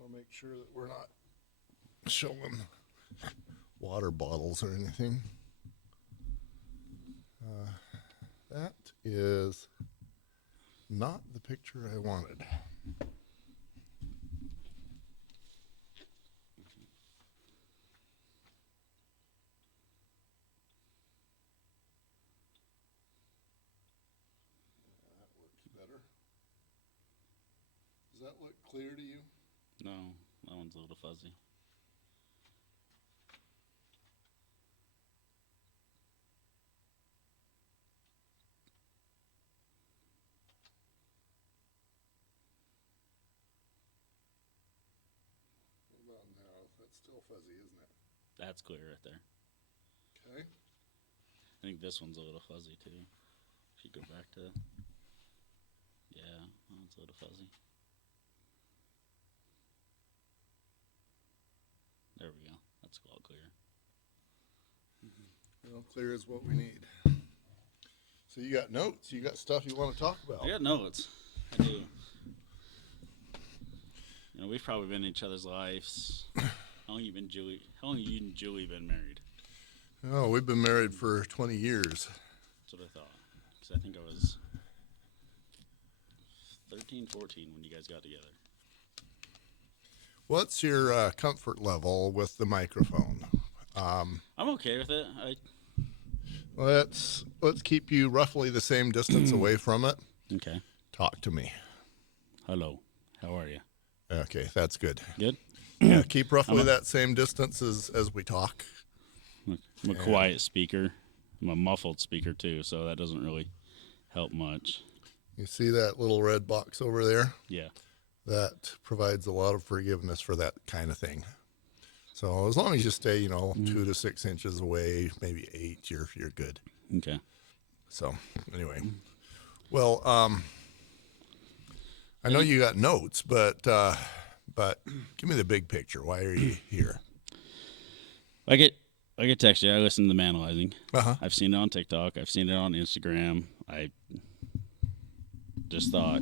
I'll make sure that we're not showing water bottles or anything. That is not the picture I wanted. That works better. Does that look clear to you? No, that one's a little fuzzy. What about now? That's still fuzzy, isn't it? That's clear right there. Okay. I think this one's a little fuzzy too. If you go back to, yeah, that one's a little fuzzy. There we go. That's a lot clearer. Well, clear is what we need. So you got notes? You got stuff you want to talk about? I got notes. I do. You know, we've probably been in each other's lives. How long you and Julie been married? Oh, we've been married for 20 years. That's what I thought. Because I think I was 13, 14 when you guys got together. What's your comfort level with the microphone? I'm okay with it. Let's keep you roughly the same distance away from it. Okay. Talk to me. Hello. How are you? Okay, that's good. Good? Yeah, keep roughly that same distance as we talk. I'm a quiet speaker. I'm a muffled speaker too, so that doesn't really help much. You see that little red box over there? Yeah. That provides a lot of forgiveness for that kind of thing. So as long as you stay, 2 to 6 inches away, maybe 8, you're good. Okay. So anyway, well, I know you got notes, but give me the big picture. Why are you here? I get text you. I listen to the Manalizing. Uh-huh. I've seen it on TikTok. I've seen it on Instagram. I just thought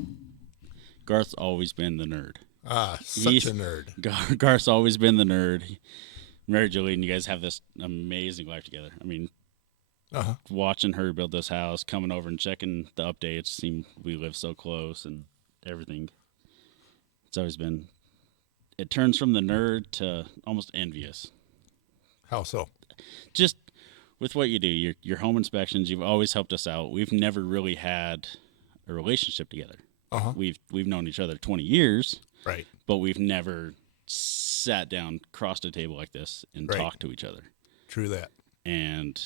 Garth's always been the nerd. Such a nerd. Garth's always been the nerd. Married Julie, and you guys have this amazing life together. I mean, watching her build this house, coming over and checking the updates, seemed we live so close and everything. It's always been. It turns from the nerd to almost envious. How so? Just with what you do, your home inspections, you've always helped us out. We've never really had a relationship together. Uh-huh. We've known each other 20 years, right? But we've never sat down, crossed a table like this, and talked to each other. True that. And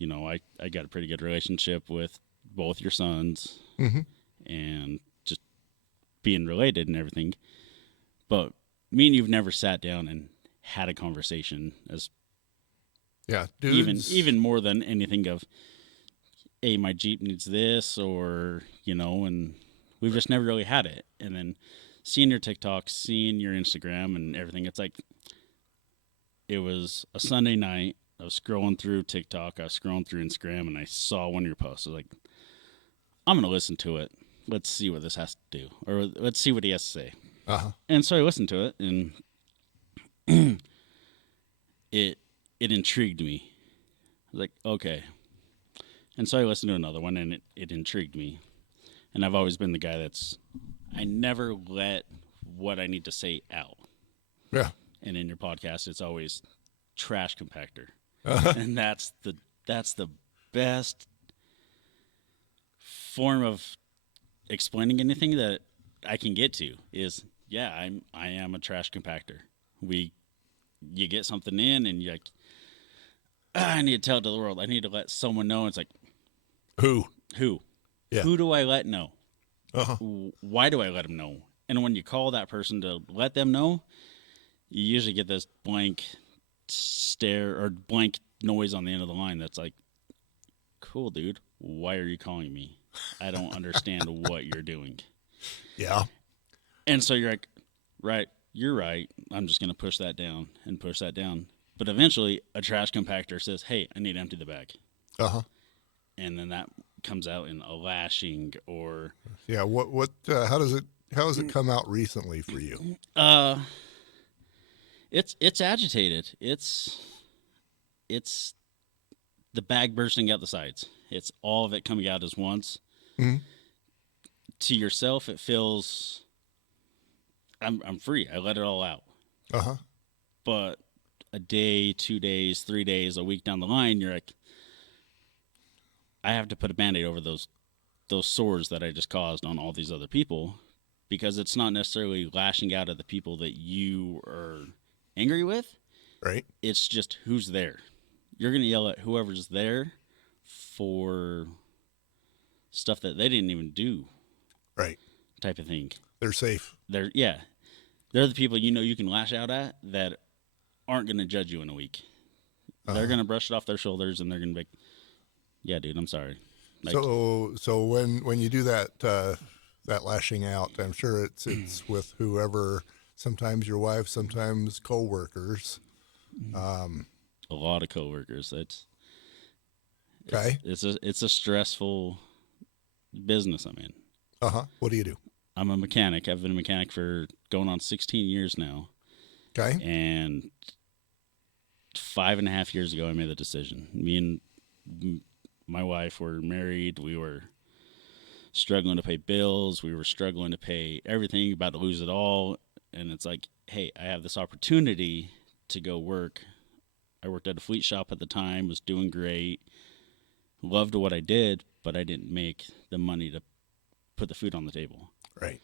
I got a pretty good relationship with both your sons, and just being related and everything. But me and you've never sat down and had a conversation as even more than anything of, hey, my Jeep needs this, or and we've just never really had it. And then seeing your TikTok, seeing your Instagram and everything, it's like it was a Sunday night. I was scrolling through TikTok, I was scrolling through Instagram, and I saw one of your posts. I was like, I'm going to listen to it. Let's see what this has to do, or let's see what he has to say. And so I listened to it, and it intrigued me. I was like, okay. And so I listened to another one, and it intrigued me. And I've always been the guy I never let what I need to say out. Yeah. And in your podcast, it's always trash compactor. And that's the best form of explaining anything that I can get to is, I am a trash compactor. You get something in and you're like, I need to tell it to the world. I need to let someone know. It's like, Who? Yeah. Who do I let know? Why do I let them know? And when you call that person to let them know, you usually get this blank stare or blank noise on the end of the line that's like, cool, dude, why are you calling me? I don't understand what you're doing. Yeah. And so you're like, right, you're right. I'm just going to push that down and push that down. But eventually a trash compactor says, hey, I need to empty the bag. And then that comes out in a lashing or... Yeah, how does it come out recently for you? It's agitated. It's the bag bursting out the sides. It's all of it coming out as once. Mhm. To yourself, it feels I'm free. I let it all out. Uh-huh. But a day, 2 days, 3 days, a week down the line, you're like, I have to put a band-aid over those sores that I just caused on all these other people, because it's not necessarily lashing out at the people that you are angry with. Right. It's just who's there. You're going to yell at whoever's there for stuff that they didn't even do, Right. type of thing. They're safe. They're the people you can lash out at that aren't going to judge you in a week. They're going to brush it off their shoulders and they're going to be like, yeah, dude, I'm sorry. Like, So when you do that lashing out, I'm sure it's with whoever. Sometimes your wife, sometimes coworkers. a lot of coworkers. Okay. It's a stressful business I'm in. What do you do? I'm a mechanic. I've been a mechanic for going on 16 years now. Okay. And 5.5 years ago, I made the decision. Me and my wife were married. We were struggling to pay bills. We were struggling to pay everything, about to lose it all. And it's like, hey, I have this opportunity to go work. I worked at a fleet shop at the time, was doing great, loved what I did, but I didn't make the money to put the food on the table. Right.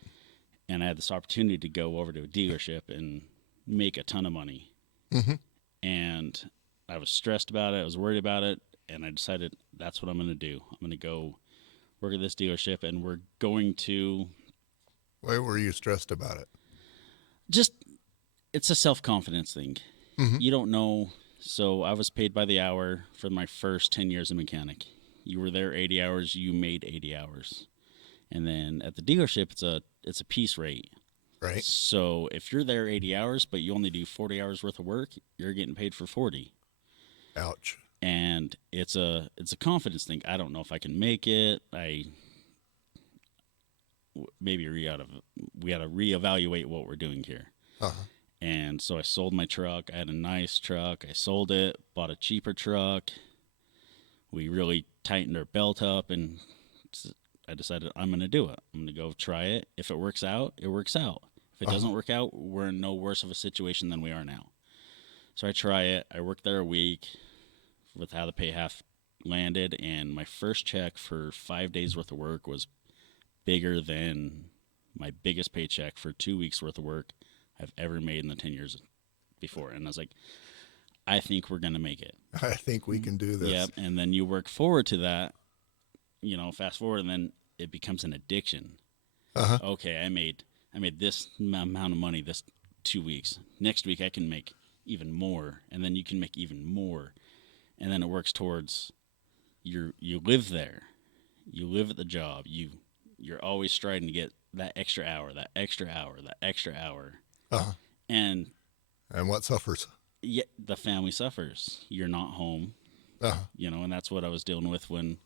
And I had this opportunity to go over to a dealership and make a ton of money. Mm-hmm. And I was stressed about it. I was worried about it. And I decided that's what I'm going to do. I'm going to go work at this dealership, and we're going to Why were you stressed about it? just, it's a self-confidence thing. Mm-hmm. You don't know. So I was paid by the hour for my first 10 years of mechanic. You were there 80 hours, you made 80 hours. And then at the dealership, it's a piece rate. Right. So if you're there 80 hours, but you only do 40 hours worth of work, you're getting paid for 40. Ouch. And it's a confidence thing. I don't know if I can make it. Maybe we got to reevaluate what we're doing here. Uh-huh. And so I sold my truck. I had a nice truck. I sold it, bought a cheaper truck. We really tightened our belt up, and I decided I'm going to do it. I'm going to go try it. If it works out, it works out. If it doesn't work out, we're in no worse of a situation than we are now. So I try it. I worked there a week with how the pay half landed, and my first check for 5 days worth of work was bigger than my biggest paycheck for 2 weeks worth of work I've ever made in the 10 years before. And I was like, I think we're going to make it. I think we can do this. Yep. And then you work forward to that, fast forward, and then it becomes an addiction. Uh-huh. Okay, I made this amount of money this 2 weeks. Next week I can make even more, and then you can make even more. And then it works towards you live there. You live at the job. You're always striving to get that extra hour, that extra hour, that extra hour. Uh-huh. And what suffers? yet the family suffers. You're not home. Uh-huh. And that's what I was dealing with when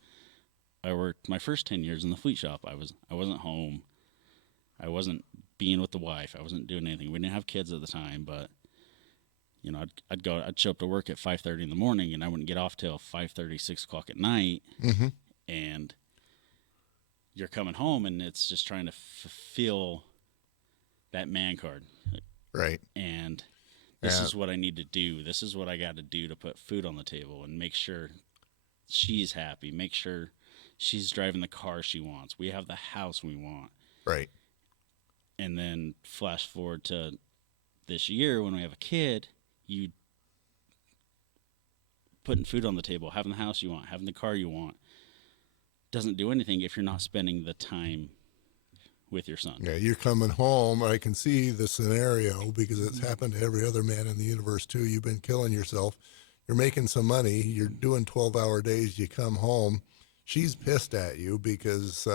I worked my first 10 years in the fleet shop. I wasn't home. I wasn't being with the wife. I wasn't doing anything. We didn't have kids at the time, but I'd show up to work at 5:30 in the morning, and I wouldn't get off till 5:30, 6 o'clock at night. Mm-hmm. And you're coming home, and it's just trying to fulfill that man card. Right. And this is what I need to do. This is what I got to do to put food on the table and make sure she's happy. Make sure she's driving the car she wants. We have the house we want. Right. And then flash forward to this year when we have a kid, you putting food on the table, having the house you want, having the car you want, doesn't do anything if you're not spending the time with your son. Yeah, you're coming home. I can see the scenario because it's happened to every other man in the universe too. You've been killing yourself. You're making some money. You're doing 12-hour days. You come home. She's pissed at you because,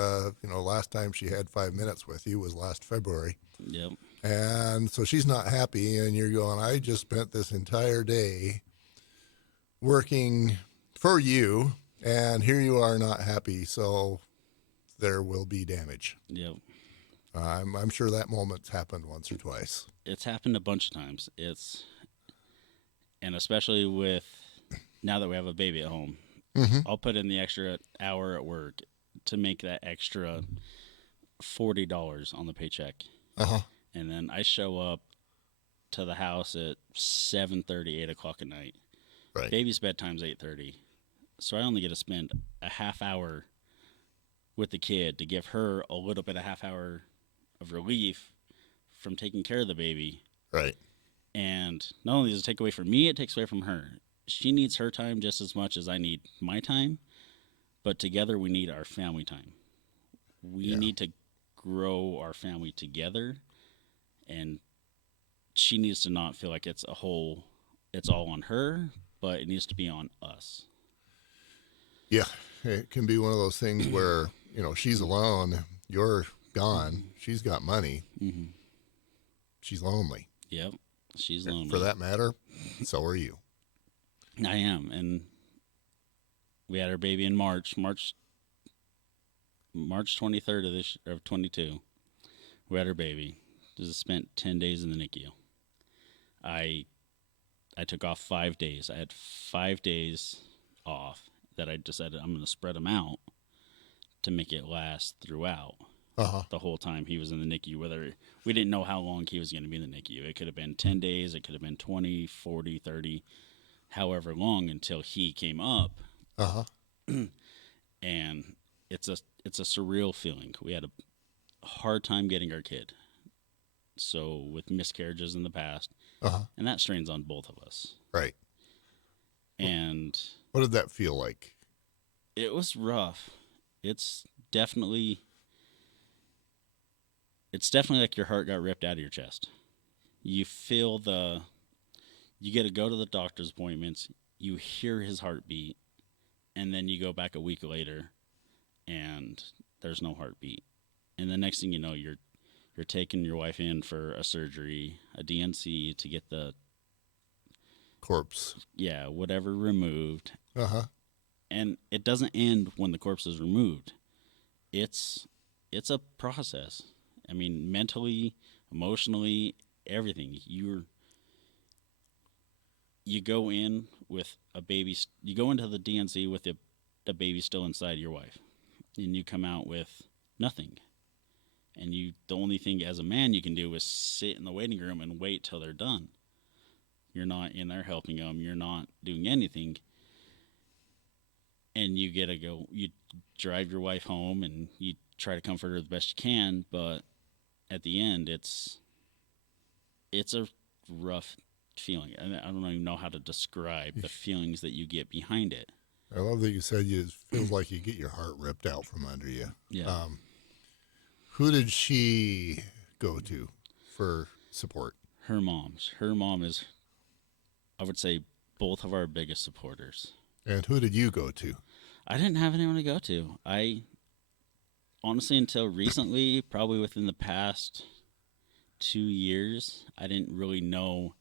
last time she had 5 minutes with you was last February. Yep. And so she's not happy, and you're going, I just spent this entire day working for you, and here you are not happy, so there will be damage. Yep. I'm sure that moment's happened once or twice. It's happened a bunch of times. And especially with now that we have a baby at home, Mm-hmm. I'll put in the extra hour at work to make that extra $40 on the paycheck. Uh-huh. And then I show up to the house at 7:30, 8 o'clock at night. Right. Baby's bedtime's 8:30. So I only get to spend a half hour with the kid to give her a little bit, a half hour of relief from taking care of the baby. Right. And not only does it take away from me, it takes away from her. She needs her time just as much as I need my time, but together we need our family time. We need to grow our family together, and she needs to not feel like it's all on her, but it needs to be on us. Yeah. It can be one of those things where, she's alone, you're gone, she's got money, Mm-hmm. she's lonely. Yep, she's lonely. For that matter, so are you. I am, and we had our baby in March 23rd of 22. We had our baby. Just spent 10 days in the NICU. I took off 5 days. I had 5 days off that I decided I'm going to spread them out to make it last throughout the whole time he was in the NICU. Whether we didn't know how long he was going to be in the NICU. It could have been 10 days. It could have been 20, 40, 30, however long until he came up. And it's a surreal feeling. We had a hard time getting our kid. So with miscarriages in the past, and that strains on both of us. Right. And what did that feel like? It was rough. It's definitely like your heart got ripped out of your chest. You feel you get to go to the doctor's appointments, you hear his heartbeat, and then you go back a week later and there's no heartbeat. And the next thing you know, you're taking your wife in for a surgery, a DNC, to get the corpse. Yeah, whatever removed. And it doesn't end when the corpse is removed. It's a process. I mean, mentally, emotionally, everything. You go in with a baby. You go into the DNC with the baby still inside your wife, and you come out with nothing. And the only thing as a man you can do is sit in the waiting room and wait till they're done. You're not in there helping them. You're not doing anything. And you get to go. You drive your wife home and you try to comfort her the best you can. But at the end, it's a rough feeling. I don't even know how to describe the feelings that you get behind it. I love that you said it feels like you get your heart ripped out from under you. Yeah. Who did she go to for support? Her mom's. Her mom is, I would say, both of our biggest supporters. And who did you go to? I didn't have anyone to go to. I honestly, until recently, probably within the past 2 years, I didn't really know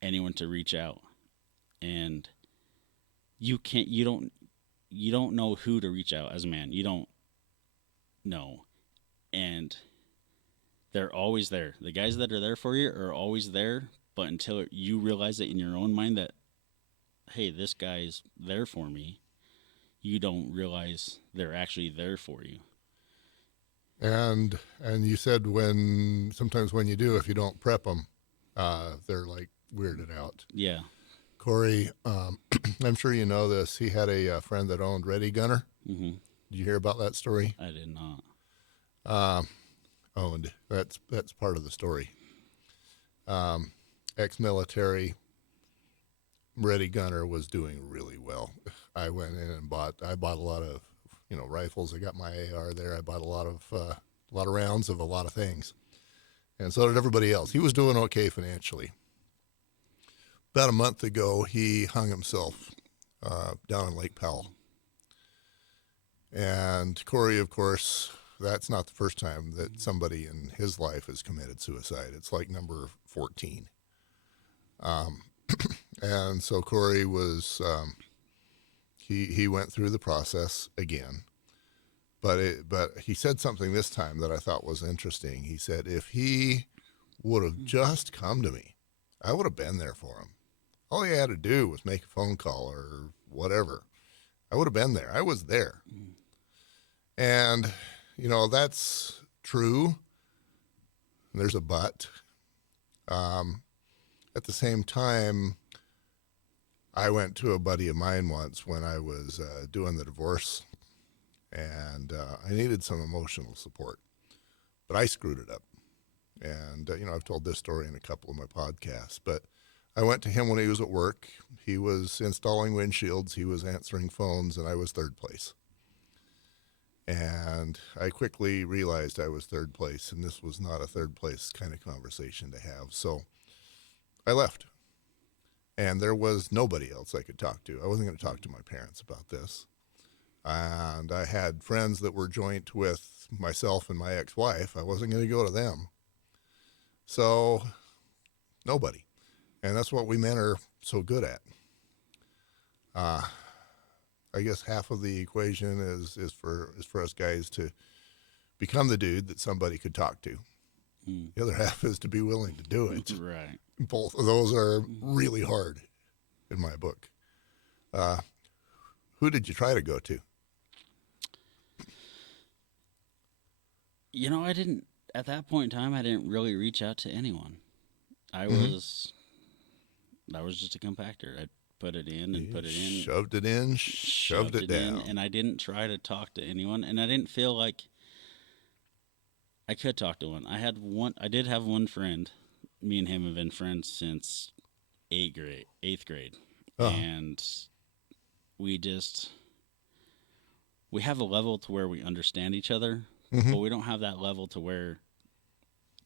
anyone to reach out. And you don't know who to reach out as a man. You don't know. And they're always there. The guys that are there for you are always there, but until you realize it in your own mind that, hey, this guy's there for me, you don't realize they're actually there for you. And you said sometimes when you do, if you don't prep them, they're like weirded out. Yeah. Corey, I'm sure you know this. He had a friend that owned Ready Gunner. Mm-hmm. Did you hear about that story? I did not. Owned. That's part of the story. Ex-military. Ready Gunner was doing really well. I went in and bought a lot of, rifles. I got my AR there. I bought a lot of rounds of a lot of things. And so did everybody else. He was doing okay financially. About a month ago, he hung himself down in Lake Powell. And Corey, of course, that's not the first time that somebody in his life has committed suicide. It's like number 14. And so Corey was, he went through the process again, but he said something this time that I thought was interesting. He said, if he would have just come to me, I would have been there for him. All you had to do was make a phone call or whatever. I would have been there. I was there. And, that's true. There's a but. At the same time, I went to a buddy of mine once when I was doing the divorce, and I needed some emotional support, but I screwed it up. And, I've told this story in a couple of my podcasts, but I went to him when he was at work. He was installing windshields, he was answering phones, and I was third place. And I quickly realized I was third place, and this was not a third place kind of conversation to have. So I left, and there was nobody else I could talk to. I wasn't going to talk to my parents about this. And I had friends that were joint with myself and my ex-wife. I wasn't going to go to them. So nobody. And that's what we men are so good at. I guess half of the equation is for us guys to become the dude that somebody could talk to. The other half is to be willing to do it. Right. Both of those are really hard in my book. Who did you try to go to? I didn't, at that point in time, I didn't really reach out to anyone. I was just a compactor. I put it in and put it in. Shoved it in, shoved it down. And I didn't try to talk to anyone, and I didn't feel like I could talk to one. I did have one friend. Me and him have been friends since eighth grade. Uh-huh. And we have a level to where we understand each other, but we don't have that level to where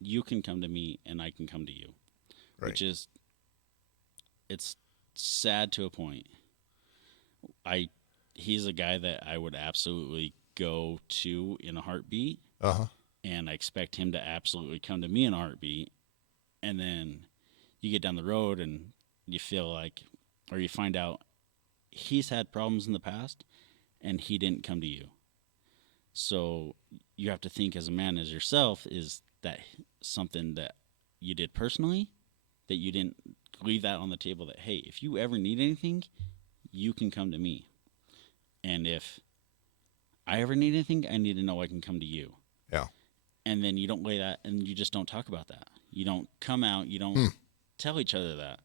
you can come to me and I can come to you, Right. which is, it's sad to a point. He's a guy that I would absolutely go to in a heartbeat, and I expect him to absolutely come to me in a heartbeat. And then you get down the road and you feel like, or you find out he's had problems in the past and he didn't come to you. So you have to think as a man, as yourself, is that something that you did personally, that you didn't leave that on the table, that, hey, if you ever need anything, you can come to me. And if I ever need anything, I need to know I can come to you. Yeah. And then you don't lay that, and you just don't talk about that. You don't come out, you don't tell each other that.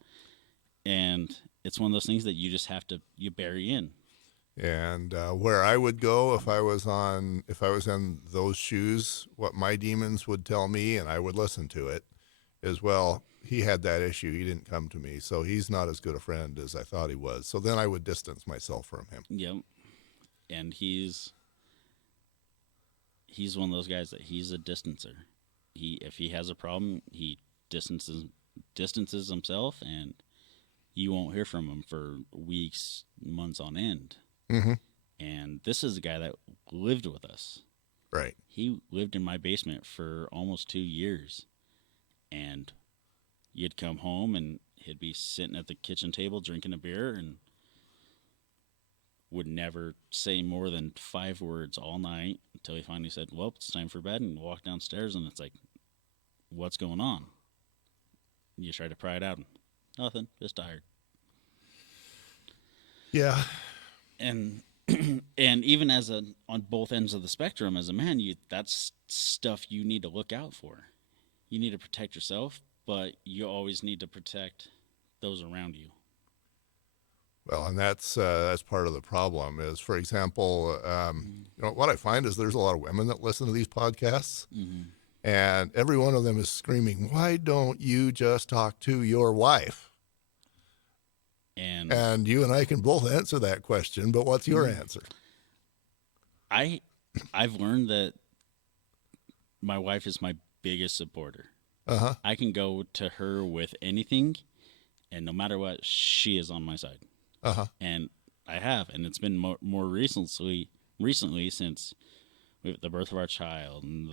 And it's one of those things that you just have to, you bury in. And where I would go if I was in those shoes, what my demons would tell me, and I would listen to it, is, well, he had that issue. He didn't come to me, so he's not as good a friend as I thought he was. So then I would distance myself from him. Yep. And he's one of those guys that he's a distancer. If he has a problem, he distances himself, and you won't hear from him for weeks, months on end. Mm-hmm. And this is a guy that lived with us. Right. He lived in my basement for almost 2 years. And you'd come home and he'd be sitting at the kitchen table drinking a beer and would never say more than 5 words all night until he finally said, well, it's time for bed, and walked downstairs, and it's like, what's going on? You try to pry it out. Nothing, just tired. Yeah. And and even on both ends of the spectrum, as a man, that's stuff you need to look out for. You need to protect yourself, but you always need to protect those around you. Well, and that's part of the problem is, for example, what I find is there's a lot of women that listen to these podcasts, and every one of them is screaming, why don't you just talk to your wife? And you and I can both answer that question, but what's your answer? I've learned that my wife is my biggest supporter. I can go to her with anything, and no matter what, she is on my side. And I have, and it's been more recently since the birth of our child and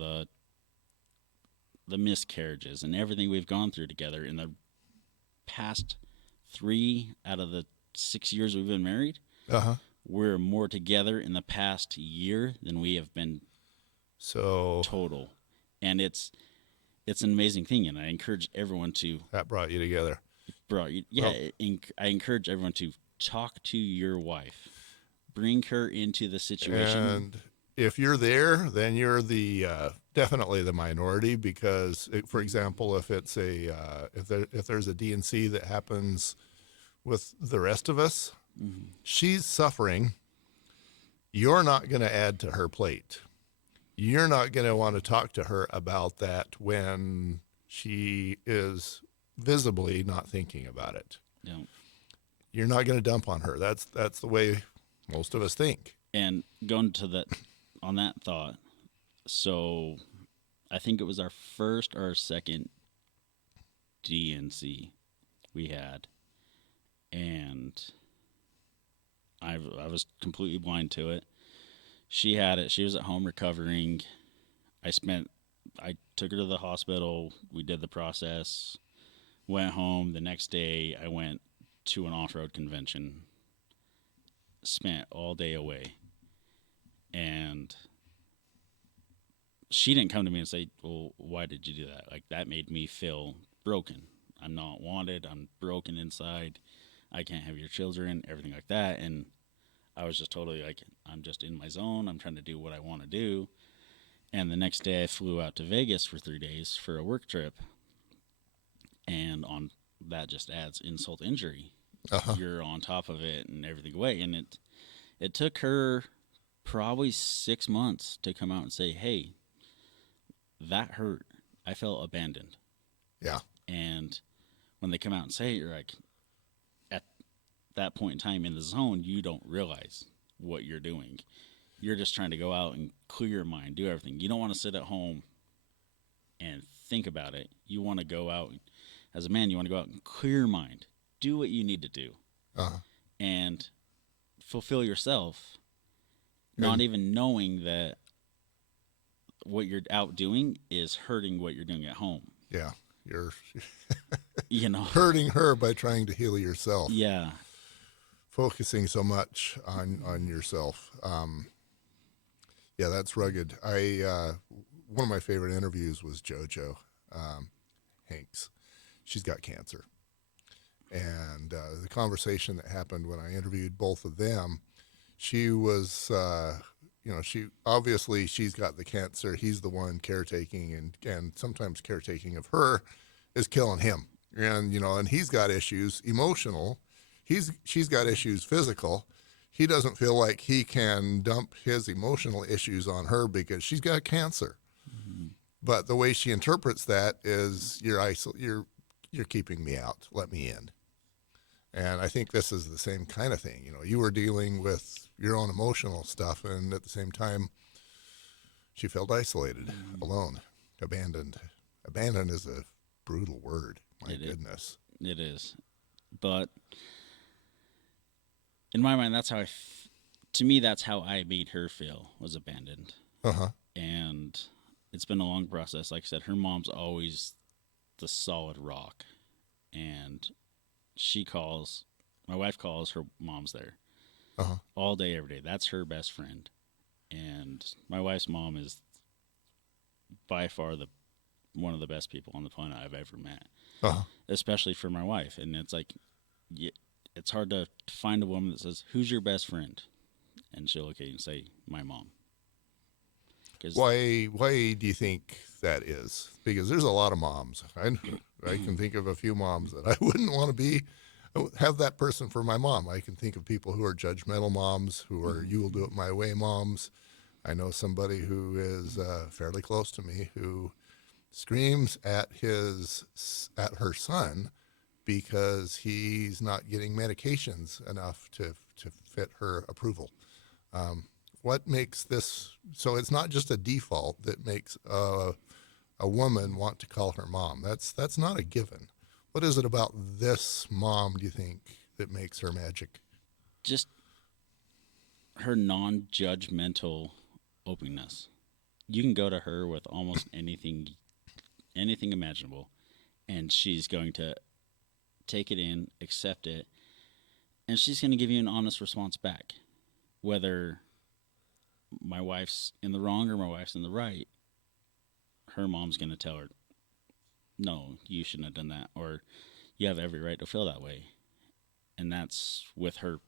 the miscarriages and everything we've gone through together in the past 3 out of the 6 years we've been married. We're more together in the past year than we have been total. And it's an amazing thing, and I encourage everyone to. That brought you together. bro, yeah, Well, I encourage everyone to talk to your wife, bring her into the situation. and if you're there, then you're the definitely the minority because, for example, if it's a if there's a DNC that happens with the rest of us, Mm-hmm. she's suffering. You're not going to add to her plate. You're not going to want to talk to her about that when she is visibly not thinking about it. You know, You're not going to dump on her. That's the way most of us think. and going to that on that thought, so I think it was our first or second DNC we had, and I was completely blind to it. She had it. She was at home recovering. I took her to the hospital. We did the process. Went home. The next day, I went to an off-road convention. Spent all day away, and she didn't come to me and say, "Well, why did you do that?" Like that made me feel broken. I'm not wanted. I'm broken inside. I can't have your children. Everything like that, and I was just totally like, I'm just in my zone. I'm trying to do what I want to do. And the next day, I flew out to Vegas for 3 days for a work trip, and on that just adds insult to injury. Uh-huh. You're on top of it and everything away, and it took her probably 6 months to come out and say, "Hey, that hurt. I felt abandoned." Yeah. And when they come out and say it, you're like, at that point in time in the zone, you don't realize what you're doing. You're just trying to go out and clear your mind, do everything. You don't want to sit at home and think about it. You want to go out, as a man, you want to go out and clear your mind, do what you need to do, Uh-huh. and fulfill yourself, not And even knowing that what you're out doing is hurting what you're doing at home. yeah, you're You know? hurting her by trying to heal yourself, Yeah. focusing so much on yourself. Yeah, that's rugged. I one of my favorite interviews was JoJo Hanks. She's got cancer, and the conversation that happened when I interviewed both of them, she was, she obviously she's got the cancer. He's the one caretaking, and sometimes caretaking of her is killing him. And and he's got issues emotional. She's got issues physical. He doesn't feel like he can dump his emotional issues on her because she's got cancer. Mm-hmm. But the way she interprets that is you're keeping me out. Let me in. And I think this is the same kind of thing. You were dealing with your own emotional stuff, and at the same time, she felt isolated, Mm-hmm. alone, abandoned. Abandoned is a brutal word. My It, it, goodness. it is. But in my mind, to me, that's how I made her feel, was abandoned. Uh huh. And it's been a long process. Like I said, her mom's always the solid rock. And my wife calls, her mom's there Uh huh. all day, every day. That's her best friend. And my wife's mom is by far one of the best people on the planet I've ever met, Uh huh. especially for my wife. And it's like, it's hard to find a woman that says, "Who's your best friend?" And she'll look at you and say, "My mom." Cause, Why do you think that is? Because there's a lot of moms. I can think of a few moms that I wouldn't want to have that person for my mom. I can think of people who are judgmental moms, who are you will do it my way moms. I know somebody who is fairly close to me who screams at her son because he's not getting medications enough to fit her approval. What makes this so? It's not just a default that makes a woman want to call her mom. That's not a given. What is it about this mom, do you think, that makes her magic? just her non-judgmental openness. You can go to her with almost anything imaginable, and she's going to take it in, accept it, and she's going to give you an honest response back. Whether my wife's in the wrong or my wife's in the right, her mom's going to tell her, "No, you shouldn't have done that," or you have every right to feel that way. And that's with her,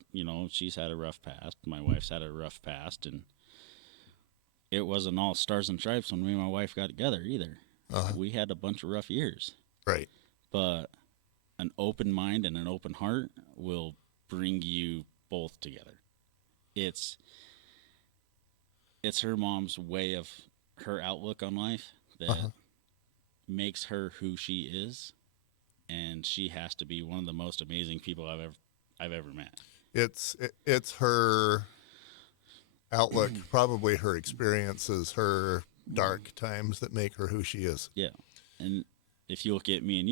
she's had a rough past. My wife's had a rough past. And it wasn't all stars and stripes when me and my wife got together either. Uh-huh. We had a bunch of rough years. Right. But an open mind and an open heart will bring you both together. It's her mom's way of her outlook on life that Uh-huh. makes her who she is, and she has to be one of the most amazing people I've ever met. It's her outlook, probably her experiences, her dark times that make her who she is. Yeah. And if you look at me and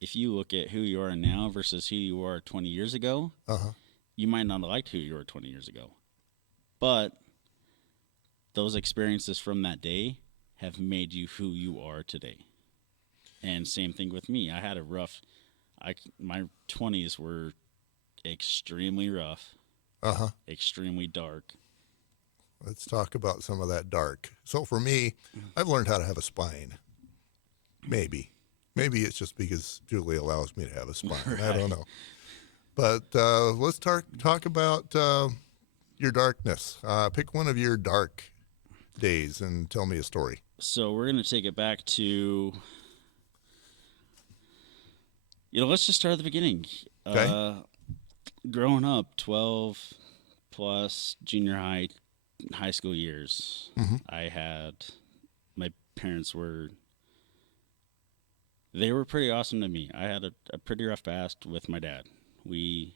if you look at who you are now versus who you are 20 years ago, Uh-huh. you might not have liked who you were 20 years ago. But those experiences from that day have made you who you are today. And same thing with me. I had a rough, my 20s were extremely rough, Uh-huh. extremely dark. Let's talk about some of that dark. So for me, I've learned how to have a spine. Maybe. Maybe it's just because Julie allows me to have a spine. Right. I don't know. But let's talk about your darkness. Pick one of your dark days and tell me a story. So we're going to take it back to, let's just start at the beginning. Okay. Growing up, 12 plus junior high school years, my parents they were pretty awesome to me. I had a pretty rough past with my dad. I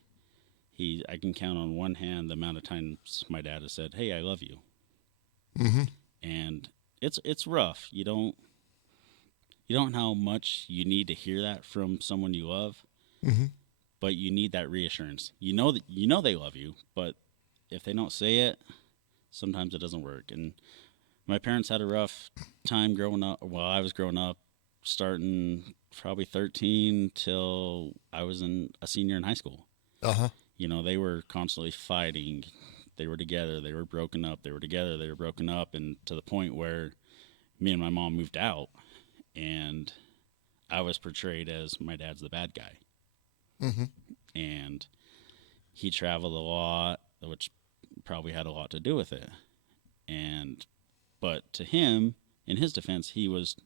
can count on one hand the amount of times my dad has said, "Hey, I love you." Mm-hmm. And it's rough. You don't know how much you need to hear that from someone you love, Mm-hmm. but you need that reassurance. You know they love you, but if they don't say it, sometimes it doesn't work. And my parents had a rough time growing up while I was growing up, starting probably 13 till I was a senior in high school. Uh-huh. They were constantly fighting. They were together. They were broken up. They were together. They were broken up. And to the point where me and my mom moved out, and I was portrayed as my dad's the bad guy. Mm-hmm. And he traveled a lot, which probably had a lot to do with it. But to him, in his defense, he was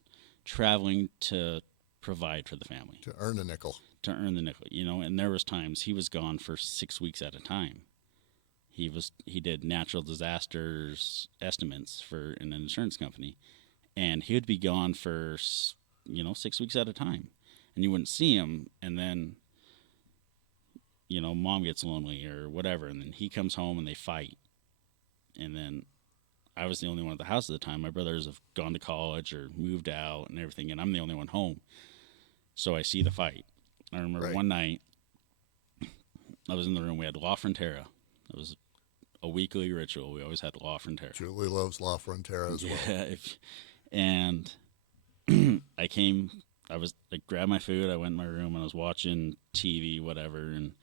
traveling to provide for the family, To earn a nickel. to earn the nickel, and there was times he was gone for 6 weeks at a time. He did natural disasters estimates for an insurance company, and he would be gone for 6 weeks at a time, and you wouldn't see him. And then mom gets lonely or whatever, and then he comes home and they fight. And then I was the only one at the house at the time. My brothers have gone to college or moved out and everything, and I'm the only one home. So I see the fight. I remember one night I was in the room. We had La Frontera. It was a weekly ritual. We always had La Frontera. Julie loves La Frontera as well. And I grabbed my food. I went in my room and I was watching TV, whatever, and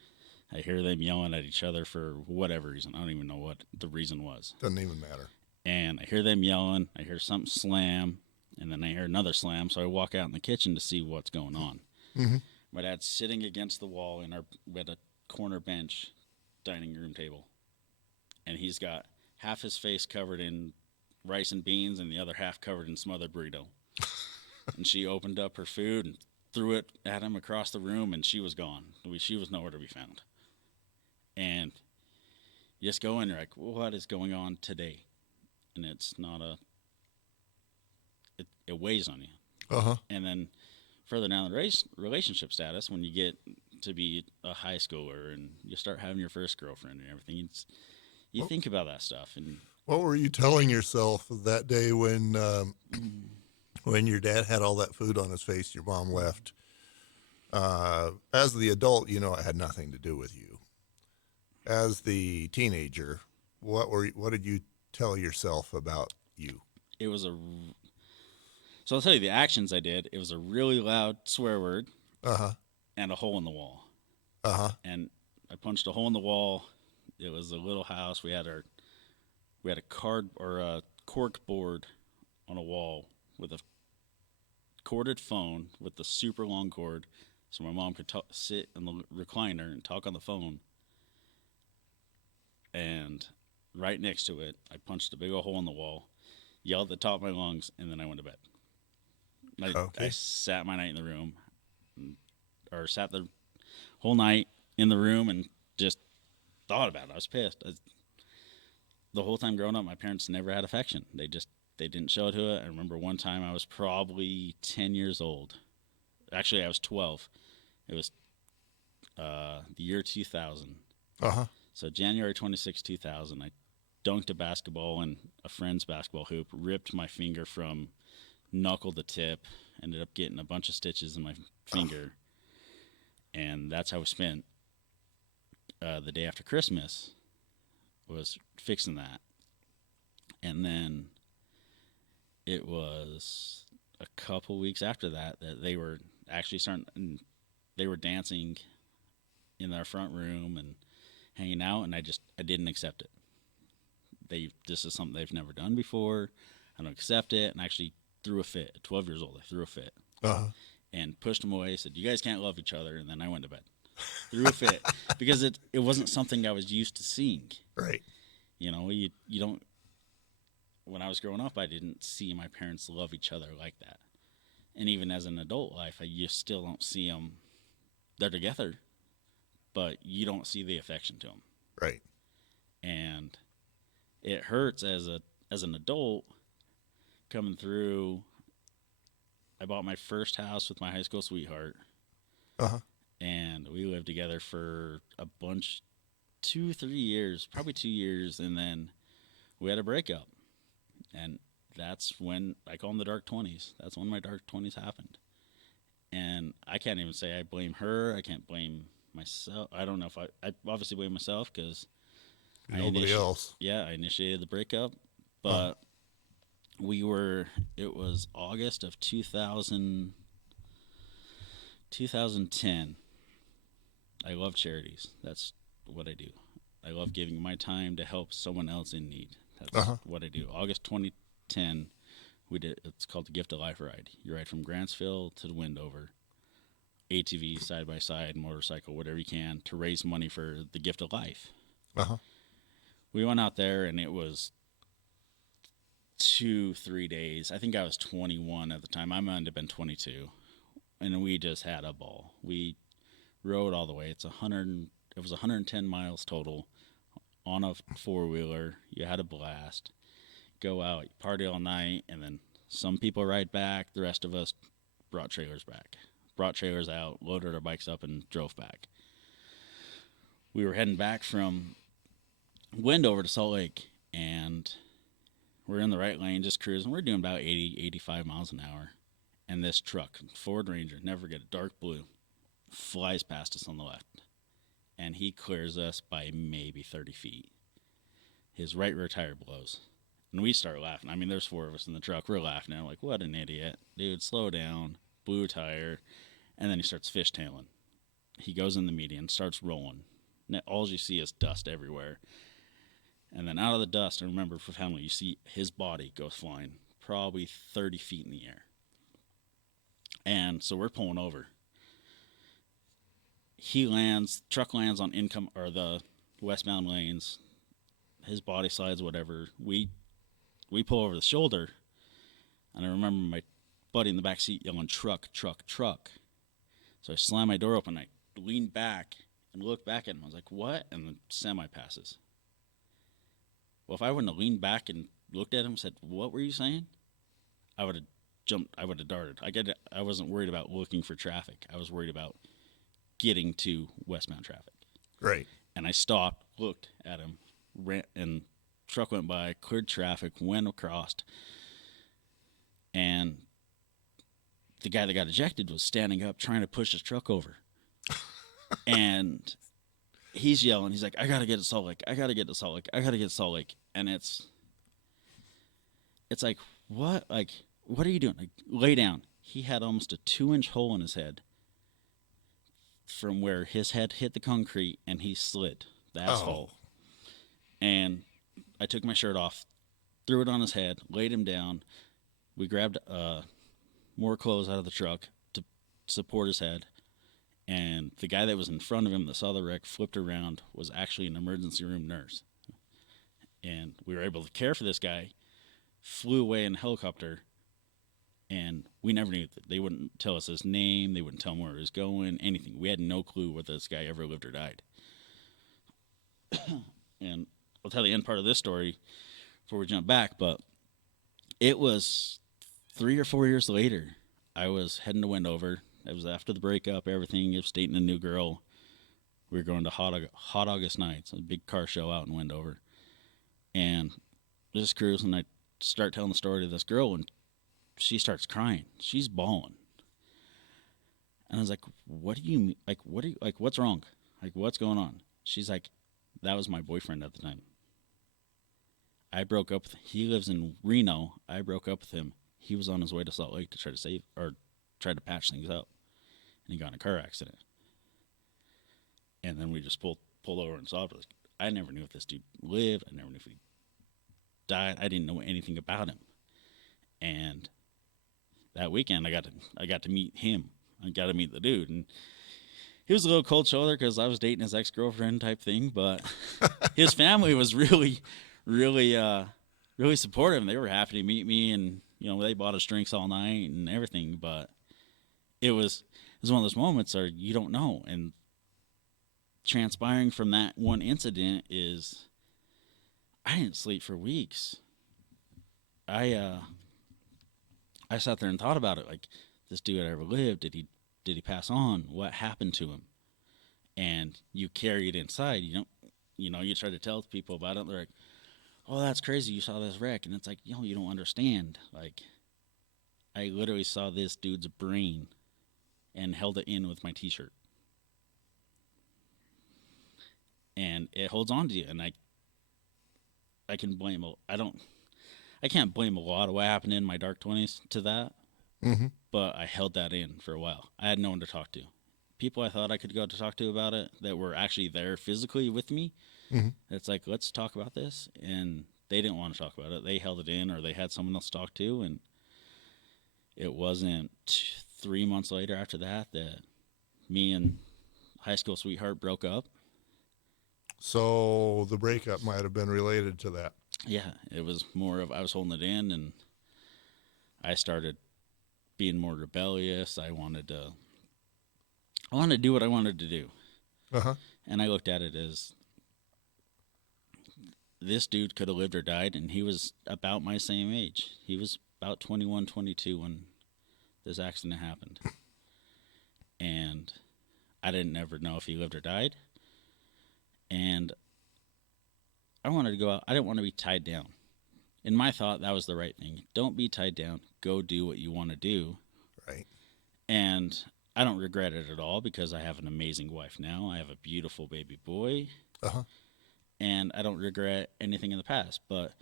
I hear them yelling at each other for whatever reason. I don't even know what the reason was. Doesn't even matter. And I hear them yelling. I hear something slam, and then I hear another slam. So I walk out in the kitchen to see what's going on. Mm-hmm. My dad's sitting against the wall we had a corner bench dining room table. And he's got half his face covered in rice and beans and the other half covered in smothered burrito. And she opened up her food and threw it at him across the room, and she was gone. She was nowhere to be found. And you just go in, you're like, what is going on today? And it's not it weighs on you. Uh-huh. And then further down the relationship status, when you get to be a high schooler and you start having your first girlfriend and everything, you think about that stuff. And what were you telling yourself that day when your dad had all that food on his face, your mom left? As the adult, it had nothing to do with you. As the teenager, what did you tell yourself about you? So I'll tell you the actions I did. It was a really loud swear word. Uh-huh. And a hole in the wall. Uh-huh. And I punched a hole in the wall. It was a little house. We had a card or a cork board on a wall with a corded phone with the super long cord, so my mom could sit in the recliner and talk on the phone. And right next to it, I punched a big old hole in the wall, yelled at the top of my lungs, and then I went to bed. I Okay. sat my night in the room, or sat the whole night in the room and just thought about it. I was pissed. The whole time growing up, my parents never had affection. They didn't show to it. I remember one time I was probably 10 years old. Actually, I was 12. It was the year 2000. Uh huh. So January 26, 2000, I dunked a basketball in a friend's basketball hoop, ripped my finger from knuckle to tip, ended up getting a bunch of stitches in my finger. And that's how we spent the day after Christmas, was fixing that. And then it was a couple weeks after that they were actually they were dancing in our front room and hanging out, and I didn't accept it. This is something they've never done before. I don't accept it, and I actually threw a fit. At 12 years old, I threw a fit Uh and pushed them away. Said, "You guys can't love each other," and then I went to bed. Threw a fit because it wasn't something I was used to seeing. huh. Right. You know, you don't. When I was growing up, I didn't see my parents love each other like that. And even as an adult life, you still don't see them. They're together, but you don't see the affection to them. Right. And it hurts as an adult coming through. I bought my first house with my high school sweetheart, Uh huh. and we lived together for a bunch, 2-3 years, probably 2 years, and then we had a breakup. And that's when I call them the dark 20s. That's when my dark 20s happened. And I can't even say I blame her. I can't blame myself. I don't know if I obviously blame myself because Nobody else. Yeah, I initiated the breakup. But it was August of 2010. I love charities. That's what I do. I love giving my time to help someone else in need. That's what I do. August 2010, it's called the Gift of Life ride. You ride from Grantsville to Wendover, ATV, side by side, motorcycle, whatever you can, to raise money for the Gift of Life. Uh huh. We went out there, and it was 2-3 days. I think I was 21 at the time. I might have been 22, and we just had a ball. We rode all the way. It was 110 miles total on a four-wheeler. You had a blast. Go out, party all night, and then some people ride back. The rest of us brought trailers back. Brought trailers out, loaded our bikes up, and drove back. We were heading back from Wendover to Salt Lake, and we're in the right lane, just cruising. We're doing about 80, 85 miles an hour. And this truck, Ford Ranger, never get it, dark blue, flies past us on the left. And he clears us by maybe 30 feet. His right rear tire blows. And we start laughing. I mean, there's 4 of us in the truck. We're laughing at him like, what an idiot. Dude, slow down. Blew tire. And then he starts fishtailing. He goes in the median, starts rolling. And all you see is dust everywhere. And then out of the dust, I remember for family, you see his body goes flying probably 30 feet in the air. And so we're pulling over. Truck lands on the westbound lanes. His body slides, whatever. We pull over the shoulder, and I remember my buddy in the back seat yelling, "Truck, truck, truck." So I slam my door open. I lean back and look back at him. I was like, "What?" And the semi passes. Well, if I wouldn't have leaned back and looked at him and said, "What were you saying?" I would have jumped. I would have darted. I wasn't worried about looking for traffic. I was worried about getting to westbound traffic. Right. And I stopped, looked at him, ran, and truck went by, cleared traffic, went across, and the guy that got ejected was standing up trying to push his truck over. And he's yelling, he's like, "I gotta get to Salt Lake, I gotta get to Salt Lake, I gotta get to Salt Lake." And it's like, what? Like, what are you doing? Like, lay down. He had almost a 2-inch hole in his head from where his head hit the concrete, and he slid the asphalt. And I took my shirt off, threw it on his head, laid him down. We grabbed more clothes out of the truck to support his head. And the guy that was in front of him that saw the wreck flipped around was actually an emergency room nurse. And we were able to care for this guy, flew away in a helicopter, and we never knew. They wouldn't tell us his name. They wouldn't tell him where he was going, anything. We had no clue whether this guy ever lived or died. And I'll tell the end part of this story before we jump back, but it was 3 or 4 years later. I was heading to Wendover. It was after the breakup, everything. I was dating a new girl. We were going to Hot August Nights, a big car show out in Wendover. And just cruising, I start telling the story to this girl, and she starts crying. She's bawling. And I was like, what do you mean? What's wrong? Like, what's going on? She's like, that was my boyfriend at the time. I broke up with him. He lives in Reno. I broke up with him. He was on his way to Salt Lake to try to save, or try to patch things up. And he got in a car accident. And then we just pulled over and saw it. I never knew if this dude lived. I never knew if he died. I didn't know anything about him. And that weekend, I got to meet him. I got to meet the dude, and he was a little cold shoulder because I was dating his ex-girlfriend type thing. But his family was really, really, really supportive. And they were happy to meet me, and they bought us drinks all night and everything. But it was one of those moments where you don't know, and transpiring from that one incident is I didn't sleep for weeks. I sat there and thought about it, like, this dude ever lived? Did he pass on? What happened to him? And you carry it inside. You try to tell people about it. They're like, "Oh, that's crazy. You saw this wreck." And it's like, you don't understand. Like, I literally saw this dude's brain and held it in with my t-shirt. And it holds on to you. And I can blame I can't blame a lot of what happened in my dark 20s to that. Mm-hmm. But I held that in for a while. I had no one to talk to. People I thought I could go to talk to about it that were actually there physically with me. Mm-hmm. It's like, let's talk about this. And they didn't want to talk about it. They held it in, or they had someone else to talk to. And it wasn't 3 months later after that me and high school sweetheart broke up. So the breakup might have been related to that. Yeah, it was more of I was holding it in, and I started being more rebellious. I wanted to do what I wanted to do. Uh-huh. And I looked at it as this dude could have lived or died, and he was about my same age. He was about 21, 22 when this accident happened. And I didn't ever know if he lived or died. And I wanted to go out. I didn't want to be tied down. In my thought, that was the right thing. Don't be tied down. Go do what you want to do. Right. And I don't regret it at all because I have an amazing wife now. I have a beautiful baby boy. Uh-huh. And I don't regret anything in the past. But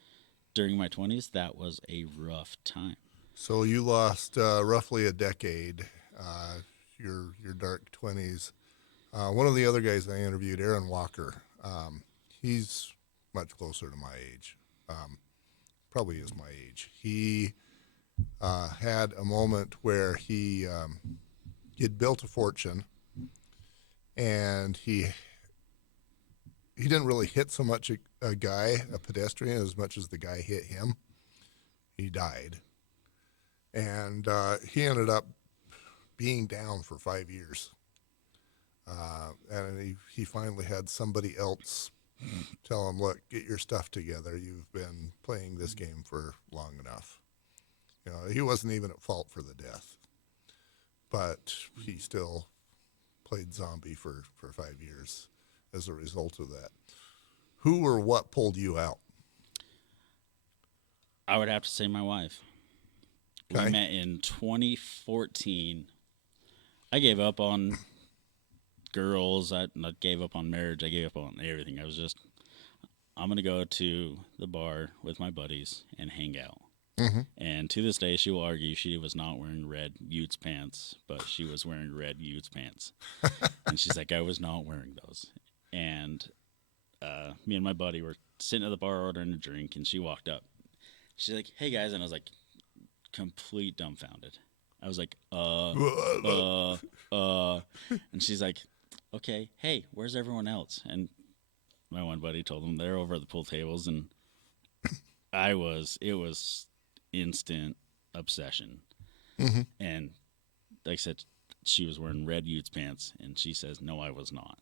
during my 20s, that was a rough time. So you lost roughly a decade, your dark 20s. One of the other guys I interviewed, Aaron Walker, he's much closer to my age. Probably is my age. He had a moment where he'd built a fortune, and he didn't really hit so much a pedestrian, as much as the guy hit him. He died. And he ended up being down for 5 years. And he finally had somebody else tell him, look, get your stuff together. You've been playing this game for long enough. He wasn't even at fault for the death, but he still played zombie for 5 years as a result of that. Who or what pulled you out? I would have to say my wife. Okay. We met in 2014. I gave up on girls. I gave up on marriage. I gave up on everything. I'm going to go to the bar with my buddies and hang out. Mm-hmm. And to this day, she will argue she was not wearing red Utes pants, but she was wearing red Utes pants. And she's like, I was not wearing those. And me and my buddy were sitting at the bar ordering a drink, and she walked up. She's like, hey, guys. And I was like, complete dumbfounded. I was like, and she's like, okay, hey, where's everyone else? And my one buddy told them they're over at the pool tables, and it was instant obsession. Mm-hmm. And like I said, she was wearing red Utes pants, and she says, no, I was not.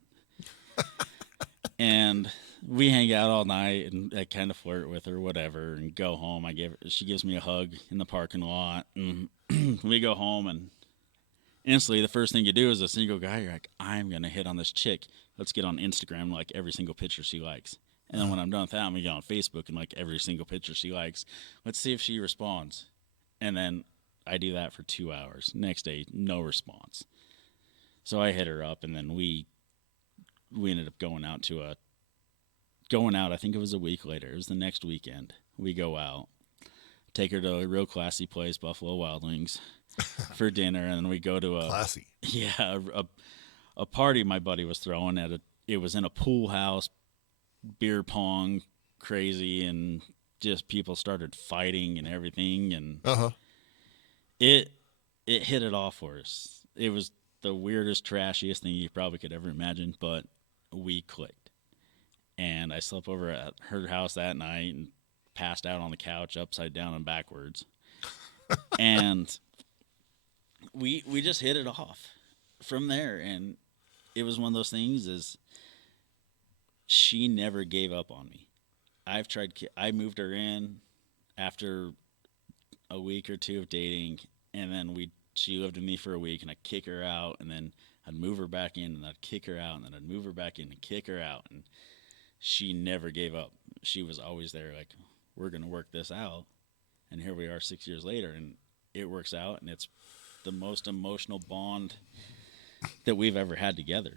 And we hang out all night, and I kind of flirt with her, whatever, and go home. She gives me a hug in the parking lot, and we go home, and instantly the first thing you do as a single guy, you're like, I'm gonna hit on this chick. Let's get on Instagram, like every single picture she likes. And then when I'm done with that, I'm gonna get on Facebook and like every single picture she likes. Let's see if she responds. And then I do that for 2 hours. Next day, no response. So I hit her up, and then we ended up going out. I think it was a week later. It was the next weekend. We go out, take her to a real classy place, Buffalo Wild Wings, for dinner, and then we go to Classy. a party my buddy was throwing it was in a pool house, beer pong, crazy, and just people started fighting and everything, and it hit it off for us. It was the weirdest, trashiest thing you probably could ever imagine, but we clicked. And I slept over at her house that night and passed out on the couch upside down and backwards. And we just hit it off from there. And it was one of those things is she never gave up on me. I moved her in after a week or two of dating, and then she lived with me for a week, and I'd kick her out, and then I'd move her back in, and I'd kick her out, and then I'd move her back in and kick her out, and she never gave up. She was always there, like, we're going to work this out, and here we are 6 years later, and it works out, and it's the most emotional bond that we've ever had together.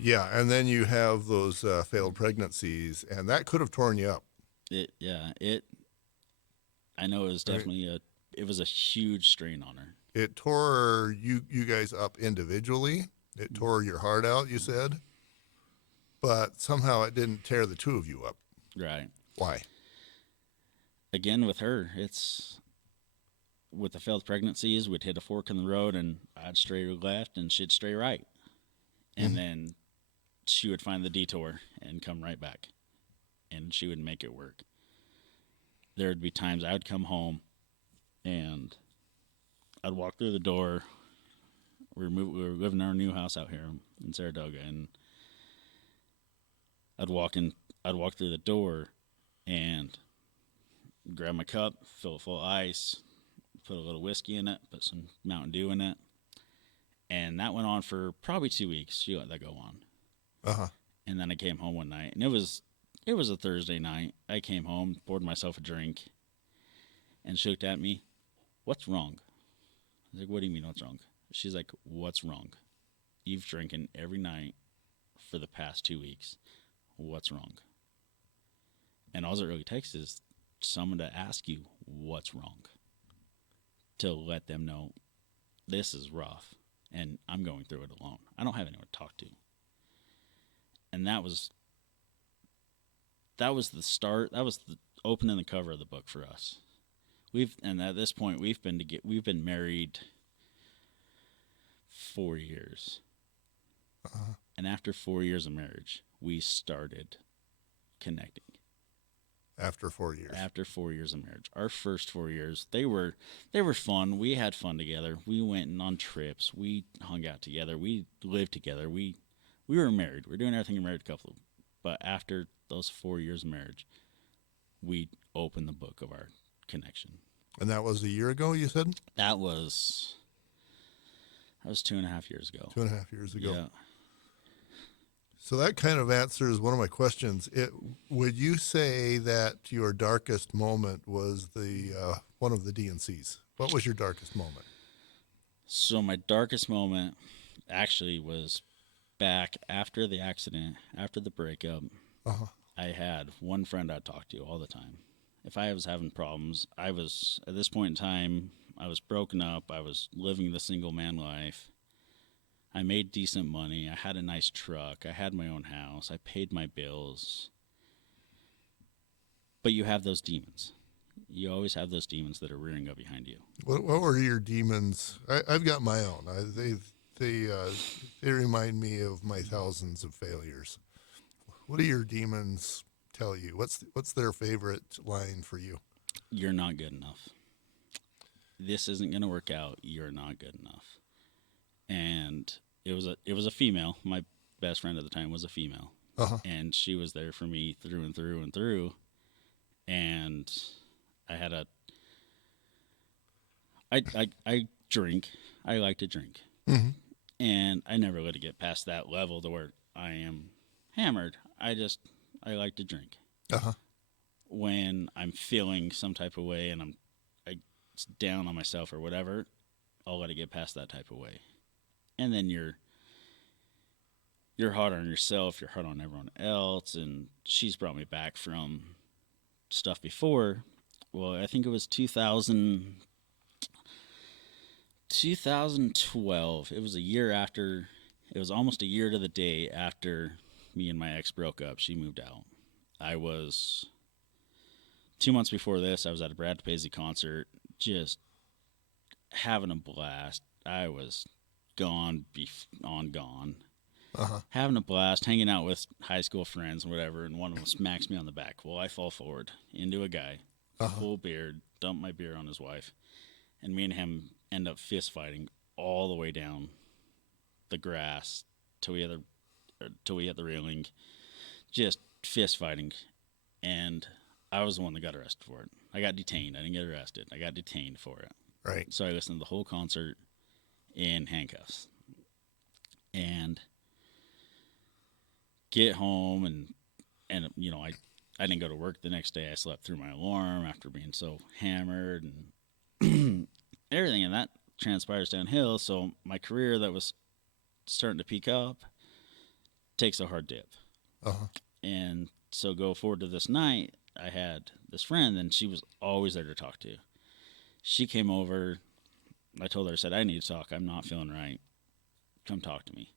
Yeah, and then you have those failed pregnancies, and that could have torn you up. I know it was definitely it was a huge strain on her. It tore you guys up individually. It tore your heart out, you said, but somehow it didn't tear the two of you up. Right. Why? Again, with her, with the failed pregnancies, we'd hit a fork in the road, and I'd stray left, and she'd stray right. And then she would find the detour and come right back, and she would make it work. There would be times I would come home, and I'd walk through the door. We were living in our new house out here in Saratoga, and I'd walk through the door and grab my cup, fill it full of ice, put a little whiskey in it, put some Mountain Dew in it. And that went on for probably 2 weeks. She let that go on. And then I came home one night, and it was a Thursday night. I came home, poured myself a drink, and she looked at me, "What's wrong?" I was like, "What do you mean, what's wrong?" She's like, "What's wrong? You've drinking every night for the past 2 weeks. What's wrong?" And all it really takes is someone to ask you what's wrong, to let them know this is rough, and I'm going through it alone. I don't have anyone to talk to. And that was the start. That was the opening the cover of the book for us. And at this point we've been married 4 years. And after 4 years of marriage, we started connecting. After 4 years. After 4 years of marriage. Our first 4 years, they were fun. We had fun together. We went on trips. We hung out together. We lived together. We were married. We're doing everything a married couple. But after those 4 years of marriage, we opened the book of our connection. And that was a year ago, you said? That was 2.5 years ago. 2.5 years ago. Yeah. So that kind of answers one of my questions. Would you say that your darkest moment was the one of the DNCs? What was your darkest moment? So my darkest moment actually was back after the accident, after the breakup. I had one friend I talked to all the time. If I was having problems, at this point in time, I was broken up. I was living the single man life. I made decent money. I had a nice truck. I had my own house. I paid my bills. But you have those demons. Yeah. You always have those demons that are rearing up behind you. What were your demons? I've got my own. They remind me of my thousands of failures. What do your demons tell you? What's their favorite line for you? You're not good enough. This isn't going to work out. You're not good enough. And it was a female. My best friend at the time was a female, Uh huh. and she was there for me through and through and through. And I had a I drink. I like to drink, Mm-hmm. and I never let it get past that level to where I am hammered. I like to drink Uh huh. when I'm feeling some type of way and I down on myself or whatever. I'll let it get past that type of way, and then you're hard on yourself. You're hard on everyone else. And she's brought me back from stuff before. Well, I think it was 2012. It was a year after, it was almost a year to the day after me and my ex broke up. She moved out. I was 2 months before this, I was at a Brad DePazy concert, just having a blast. I was gone. Uh huh. Having a blast, hanging out with high school friends and whatever, and one of them smacks me on the back. Well, I fall forward into a guy, Uh huh. full beard, dump my beer on his wife, and me and him end up fist fighting all the way down the grass till we hit the railing, just fist fighting. And I was the one that got arrested for it. I got detained. I didn't get arrested. I got detained for it. Right. So I listened to the whole concert in handcuffs. And get home and I didn't go to work the next day. I slept through my alarm after being so hammered and everything, and that transpires downhill. So my career that was starting to peak up takes a hard dip. Uh huh. And so go forward to this night, I had this friend, and she was always there to talk to. She came over. I told her, I said, I need to talk. I'm not feeling right. Come talk to me.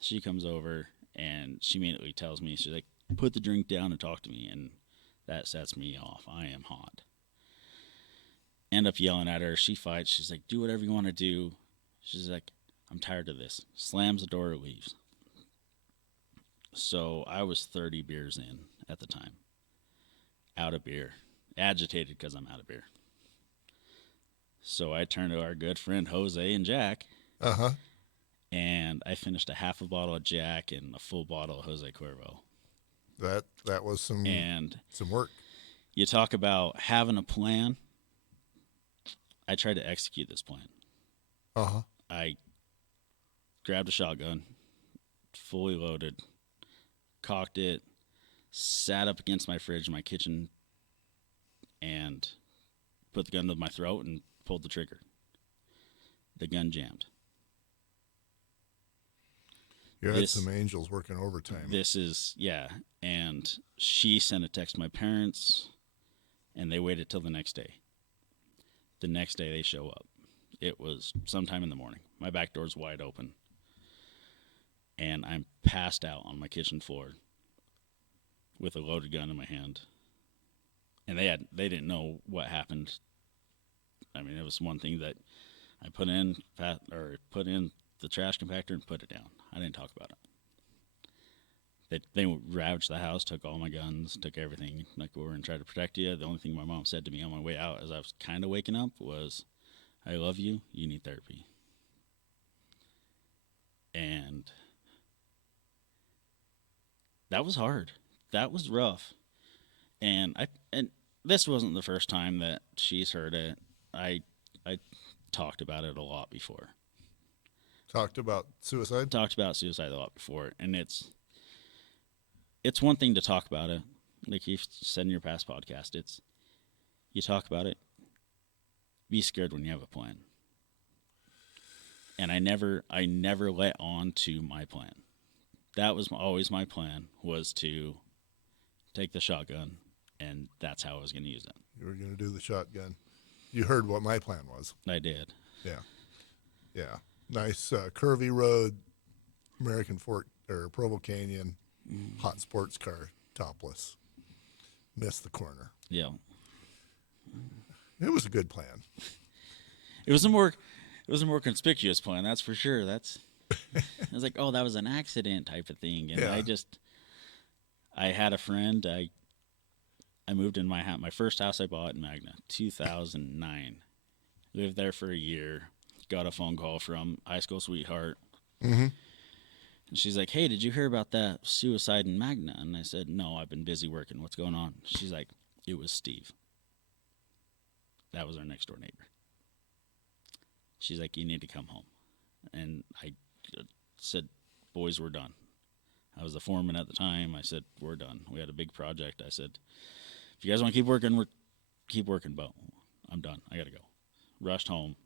She comes over, and she immediately tells me, she's like, put the drink down and talk to me. And that sets me off. I am hot. End up yelling at her. She fights. She's like, do whatever you want to do. She's like, I'm tired of this. Slams the door, leaves. So I was 30 beers in at the time. Out of beer. Agitated because I'm out of beer. So I turned to our good friend Jose and Jack, Uh huh. and I finished a half a bottle of Jack and a full bottle of Jose Cuervo. That was And some work. you talk about having a plan. I tried to execute this plan. Uh huh. I grabbed a shotgun, fully loaded, cocked it, sat up against my fridge in my kitchen, and put the gun to my throat and pulled the trigger. The gun jammed. You had some angels working overtime. This is, yeah. And she sent a text to my parents, and they waited till the next day. The next day they show up. It was sometime in the morning. My back door's wide open, and I'm passed out on my kitchen floor with a loaded gun in my hand. And they didn't know what happened. I mean, it was one thing that I put in the trash compactor and put it down. I didn't talk about it. They ravaged the house, took all my guns, took everything. Like, we were going to try to protect you. The only thing my mom said to me on my way out as I was kind of waking up was, I love you. You need therapy. And that was hard. That was rough. And this wasn't the first time that she's heard it. I talked about it a lot before. Talked about suicide? Talked about suicide a lot before. And it's one thing to talk about it. Like you've said in your past podcast, you talk about it. Be scared when you have a plan. And I never let on to my plan. That was always my plan, was to take the shotgun, and that's how I was going to use it. You were going to do the shotgun. You heard what my plan was. I did. Yeah. Yeah. Nice curvy road, American Fork or Provo Canyon, hot sports car, topless. Missed the corner. Yeah. It was a good plan. It was a more conspicuous plan, that's for sure. I was like, oh, that was an accident type of thing. And Yeah. I had a friend. I moved in my first house I bought in Magna, 2009. Lived there for a year. Got a phone call from high school sweetheart. Mm-hmm. And she's like, hey, did you hear about that suicide in Magna? And I said, no, I've been busy working. What's going on? She's like, it was Steve. That was our next door neighbor. She's like, you need to come home. And I said, boys, we're done. I was the foreman at the time. I said, we're done. We had a big project. I said, if you guys want to keep working, keep working, but I'm done. I got to go. Rushed home.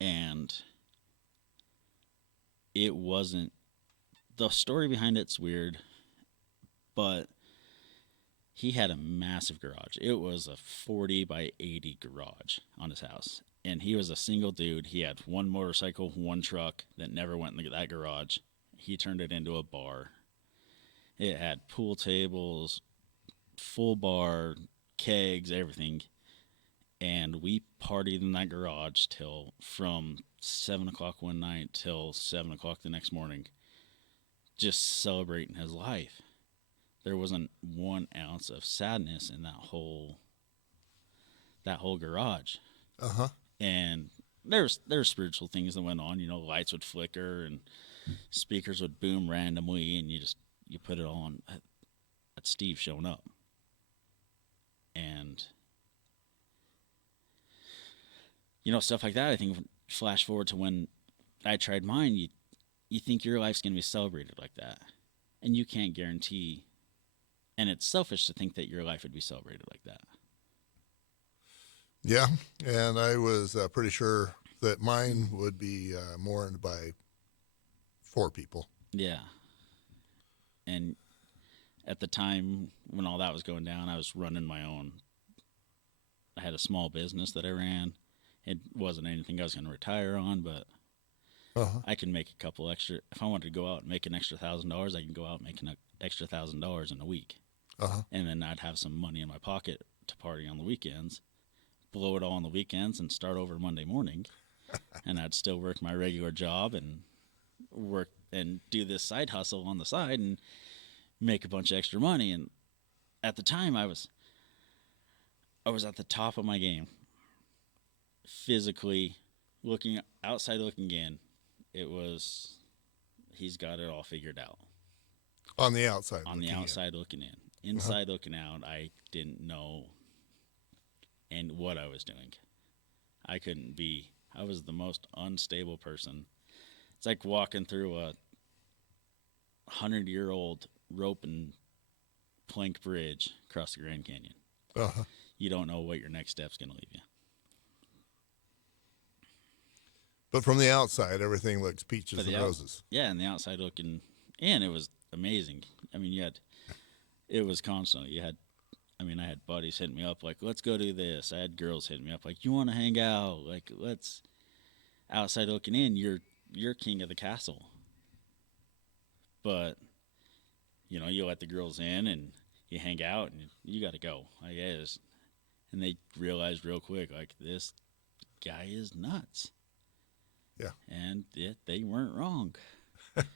And it wasn't, the story behind it's weird, but he had a massive garage. It was a 40 by 80 garage on his house. And he was a single dude. He had one motorcycle, one truck that never went in that garage. He turned it into a bar. It had pool tables, full bar, kegs, everything. And we partied in that garage till from 7 o'clock one night till 7 o'clock the next morning, just celebrating his life. There wasn't 1 ounce of sadness in that whole garage. Uh-huh. And there's spiritual things that went on. You know, lights would flicker and speakers would boom randomly, and you put it all on. That's Steve showing up. And you know, stuff like that. I think flash forward to when I tried mine. You think your life's gonna be celebrated like that, and you can't guarantee. And it's selfish to think that your life would be celebrated like that. Yeah, and I was pretty sure that mine would be mourned by 4 people. Yeah. And at the time when all that was going down, I was running my own. I had a small business that I ran. It wasn't anything I was going to retire on, but Uh-huh. I can make a couple extra. If I wanted to go out and make an extra $1,000, I can go out and make an extra $1,000 in a week. Uh-huh. And then I'd have some money in my pocket to party on the weekends, blow it all on the weekends, and start over Monday morning. And I'd still work my regular job and work and do this side hustle on the side and make a bunch of extra money. And at the time, I was at the top of my game, physically looking outside, looking in. It was, he's got it all figured out. On the outside. On the outside looking in. Inside looking out, I didn't know and what I was doing. I was the most unstable person. It's like walking through a 100-year-old rope and plank bridge across the Grand Canyon. Uh-huh. You don't know what your next step's going to leave you. But from the outside, everything looks peaches and roses. Yeah, and the outside looking in, it was amazing. I mean, it was constant. I had buddies hitting me up like, let's go do this. I had girls hitting me up like, you want to hang out? Like, let's, outside looking in, you're king of the castle. But, you know, you let the girls in and you hang out and you got to go, I guess. And they realized real quick, like, this guy is nuts. Yeah. And they weren't wrong. And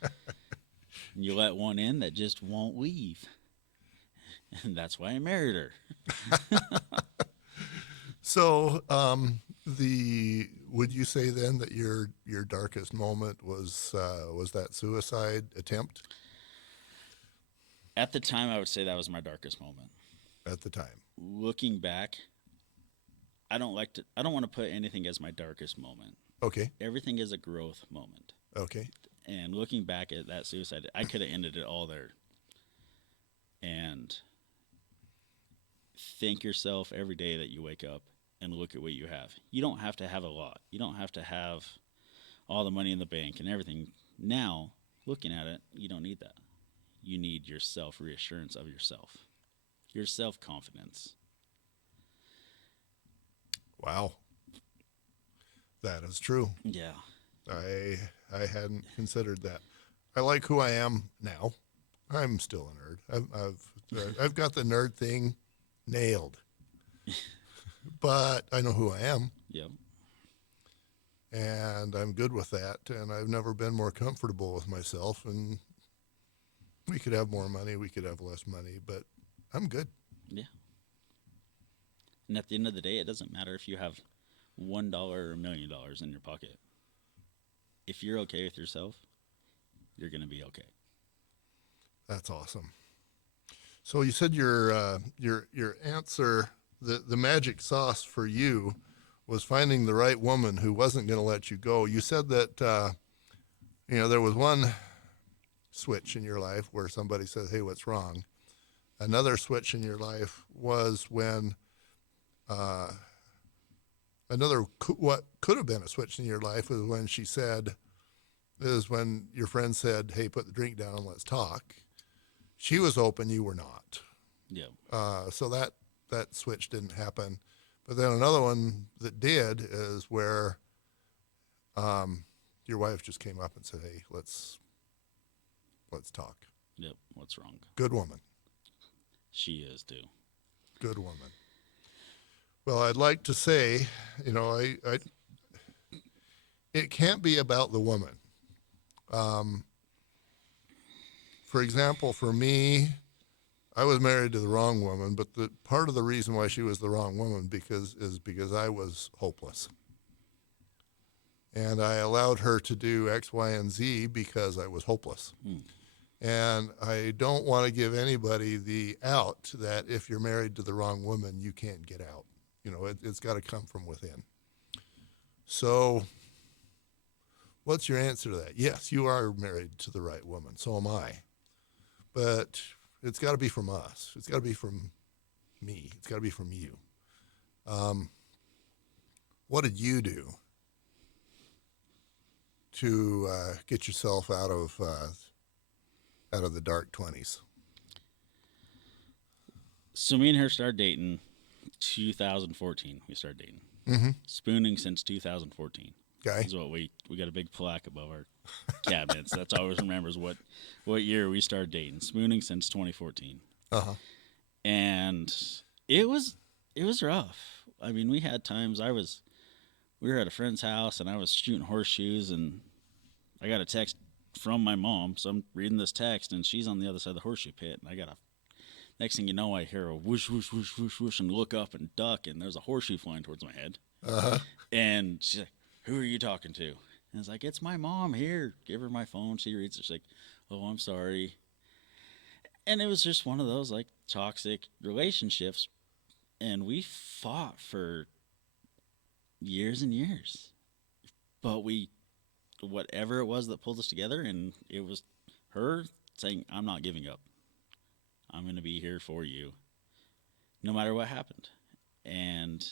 you let one in that just won't leave. And that's why I married her. So, would you say then that your darkest moment was that suicide attempt At the time, I would say that was my darkest moment. at the time? Looking back, I don't want to put anything as my darkest moment. Okay. Everything is a growth moment. Okay. And looking back at that suicide, I could have ended it all there. And thank yourself every day that you wake up and look at what you have. You don't have to have a lot. You don't have to have all the money in the bank and everything. Now, looking at it, you don't need that. You need your self-reassurance of yourself, your self-confidence. Wow. That is true. Yeah. I hadn't considered that. I like who I am now. I'm still a nerd. I've got the nerd thing nailed. but I know who I am, Yep. and I'm good with that. And I've never been more comfortable with myself. And we could have more money, we could have less money, but I'm good. Yeah. And at the end of the day, it doesn't matter if you have $1 or $1,000,000 in your pocket. If you're okay with yourself, you're gonna be okay. That's awesome. So you said your answer, the magic sauce for you was finding the right woman who wasn't going to let you go. You said that there was one switch in your life where somebody said, "Hey, what's wrong?" Another switch in your life was when uh, what could have been a switch in your life was when she said, is when your friend said, "Hey, put the drink down and let's talk." She was open, you were not. Yep. So that switch didn't happen. But then another one that did is where your wife just came up and said, "Hey, let's talk." Yep. What's wrong? Good woman. She is too. Good woman. Well, I'd like to say, I it can't be about the woman. For example, for me, I was married to the wrong woman, but the part of the reason why she was the wrong woman because I was hopeless. And I allowed her to do X, Y, and Z because I was hopeless. Mm. And I don't want to give anybody the out that if you're married to the wrong woman, you can't get out. It's got to come from within. So, what's your answer to that? Yes, you are married to the right woman. So am I. But it's got to be from us. It's got to be from me. It's got to be from you. What did you do to get yourself out of the dark 20s? So me and her started dating 2014. We started dating. Mm-hmm. Spooning since 2014. Okay. Is what we got a big plaque above our cabinets. That's always remembers what year we started dating. Spooning since 2014. Uh-huh. And it was rough. I mean, we had times we were at a friend's house and I was shooting horseshoes and I got a text from my mom. So I'm reading this text and she's on the other side of the horseshoe pit and next thing you know, I hear a whoosh, whoosh, whoosh, whoosh, whoosh, and look up and duck, and there's a horseshoe flying towards my head. Uh-huh. And she's like, "Who are you talking to?" And it's like, "It's my mom. Here, give her my phone." She reads it. She's like, "Oh, I'm sorry." And it was just one of those like toxic relationships, and we fought for years and years. But whatever it was that pulled us together, and it was her saying, "I'm not giving up. I'm going to be here for you, no matter what happened." And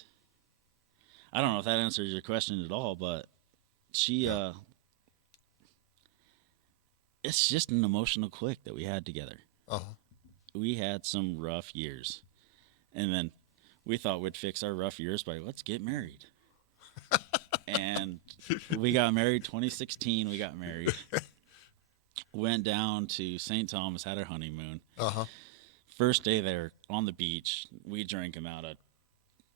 I don't know if that answers your question at all, but Yeah. it's just an emotional click that we had together. Uh-huh. We had some rough years, and then we thought we'd fix our rough years by let's get married. And we got married 2016. We got married. Went down to St. Thomas, had our honeymoon. Uh-huh. First day there on the beach, we drank him out of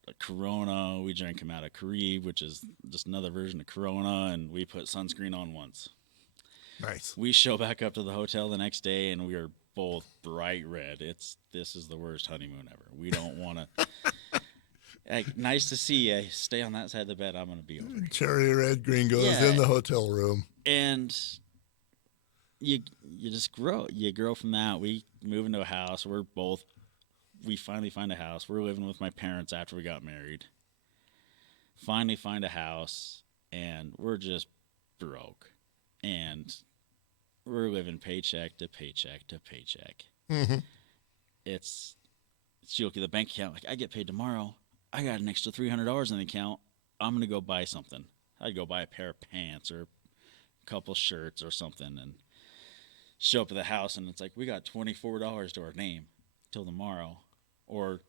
a Corona. We drank him out of Caribe, which is just another version of Corona, and we put sunscreen on once. Nice. We show back up to the hotel the next day, and we are both bright red. This is the worst honeymoon ever. We don't want to. Like, nice to see you. Stay on that side of the bed. I'm gonna be over here. Cherry red gringos Yeah. in the hotel room. And you just grow. You grow from that. We move into a house. We finally find a house. We're living with my parents after we got married. Finally find a house, and we're just broke. And we're living paycheck to paycheck to paycheck. Mm-hmm. It's you look at the bank account, like, I get paid tomorrow. I got an extra $300 in the account. I'm going to go buy something. I'd go buy a pair of pants or a couple shirts or something, and show up at the house, and it's like, we got $24 to our name till tomorrow or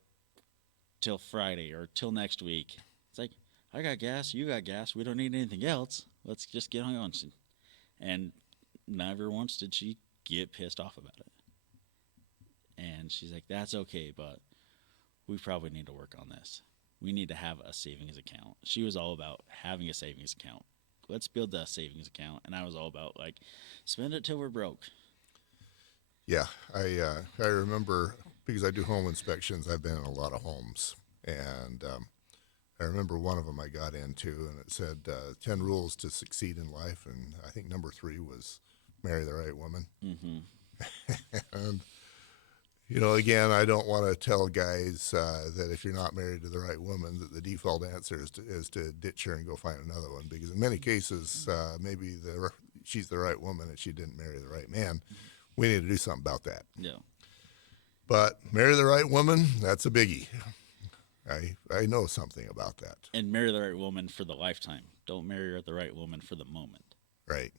till Friday or till next week. It's like, I got gas, you got gas, we don't need anything else. Let's just get on. And never once did she get pissed off about it. And she's like, that's okay, but we probably need to work on this. we need to have a savings account. She was all about having a savings account. Let's build a savings account. And I was all about, like, spend it till we're broke. Yeah, I remember because I do home inspections. I've been in a lot of homes, and I remember one of them I got into, and it said 10 rules to succeed in life, and I think number 3 was marry the right woman. Mm-hmm. And you know, again, I don't want to tell guys that if you're not married to the right woman, that the default answer is to ditch her and go find another one. Because in many cases, maybe she's the right woman and she didn't marry the right man. We need to do something about that. Yeah. But marry the right woman, that's a biggie. I know something about that. And marry the right woman for the lifetime. Don't marry the right woman for the moment. Right.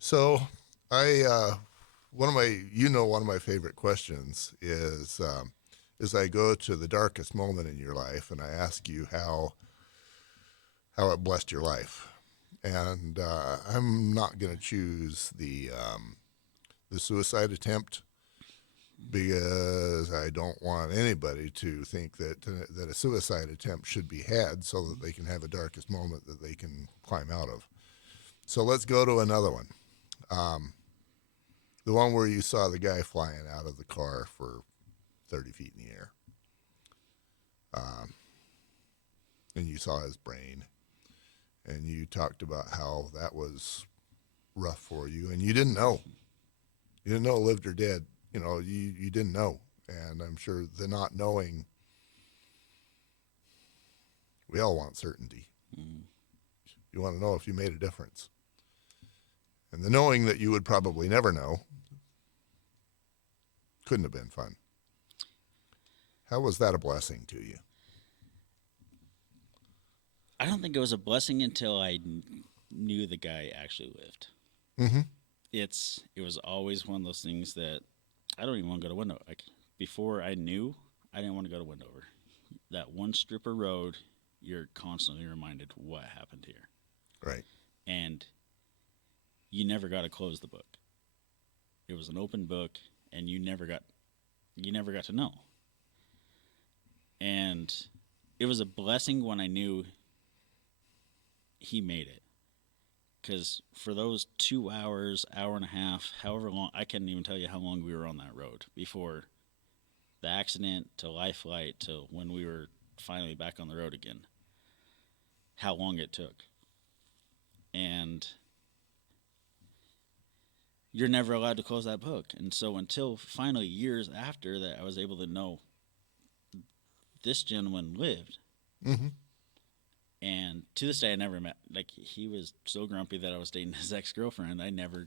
So one of my favorite questions is I go to the darkest moment in your life and I ask you how it blessed your life. And I'm not going to choose the suicide attempt because I don't want anybody to think that a suicide attempt should be had so that they can have a darkest moment that they can climb out of. So let's go to another one. The one where you saw the guy flying out of the car for 30 feet in the air. And you saw his brain. And you talked about how that was rough for you. And you didn't know. You didn't know lived or dead. You know, you didn't know. And I'm sure the not knowing, we all want certainty. Mm. You want to know if you made a difference. And the knowing that you would probably never know couldn't have been fun. How was that a blessing to you? I don't think it was a blessing until I knew the guy actually lived. Mm-hmm. It was always one of those things that I don't even want to go to Wendover. Like, before I knew, I didn't want to go to Wendover. That one strip of road, you're constantly reminded what happened here. Right. And you never got to close the book. It was an open book, and you never got to know. And it was a blessing when I knew he made it. Because for those 2 hours, hour and a half, however long, I can't even tell you how long we were on that road before the accident to life flight to when we were finally back on the road again. How long it took. And you're never allowed to close that book. And so until finally years after that, I was able to know this gentleman lived. Mm-hmm. And to this day, I never met. Like, he was so grumpy that I was dating his ex-girlfriend. I never.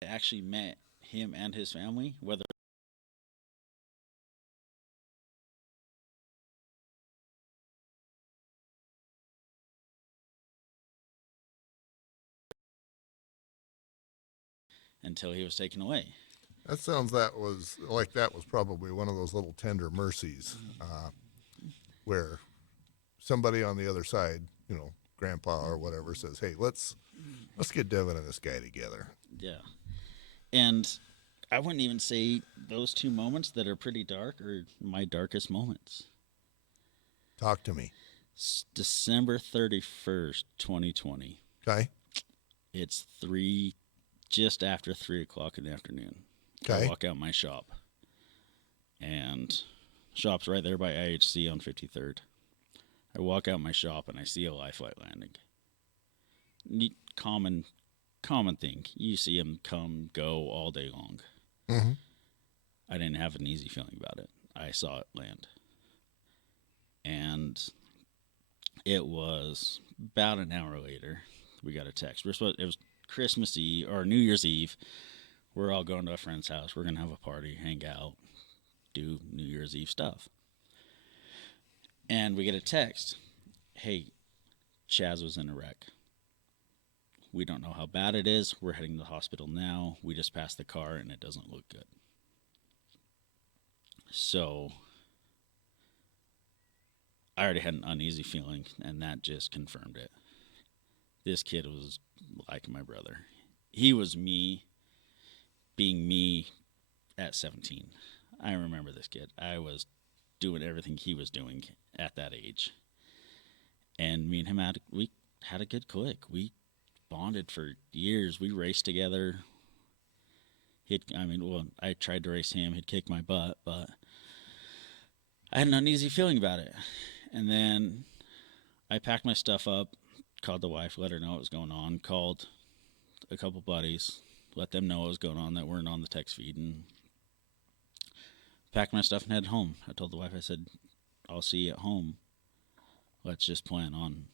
I actually met him and his family, whether until he was taken away. That sounds that was probably one of those little tender mercies where somebody on the other side, you know, grandpa or whatever, says, "Hey, let's get Devin and this guy together." Yeah. And I wouldn't even say those 2 moments that are pretty dark are my darkest moments. Talk to me. It's December 31st, 2020. Okay. It's just after 3 o'clock in the afternoon. Okay. I walk out my shop, and shop's right there by IHC on 53rd. I walk out my shop and I see a life flight landing. Common thing. You see them come, go all day long. Mm-hmm. I didn't have an easy feeling about it. I saw it land. And it was about an hour later, we got a text. It was Christmas Eve or New Year's Eve. We're all going to a friend's house. We're going to have a party, hang out, do New Year's Eve stuff. And we get a text. Hey, Chaz was in a wreck. We don't know how bad it is. We're heading to the hospital now. We just passed the car and it doesn't look good. So I already had an uneasy feeling, and that just confirmed it. This kid was like my brother. He was me being me at 17. I remember this kid. I was doing everything he was doing at that age. And me and him we had a good click. We bonded for years. We raced together. I tried to race him. He'd kick my butt, but I had an uneasy feeling about it. And then I packed my stuff up, called the wife, let her know what was going on, called a couple buddies, let them know what was going on that weren't on the text feed, and packed my stuff and headed home. I told the wife, I said, I'll see you at home. Let's just plan on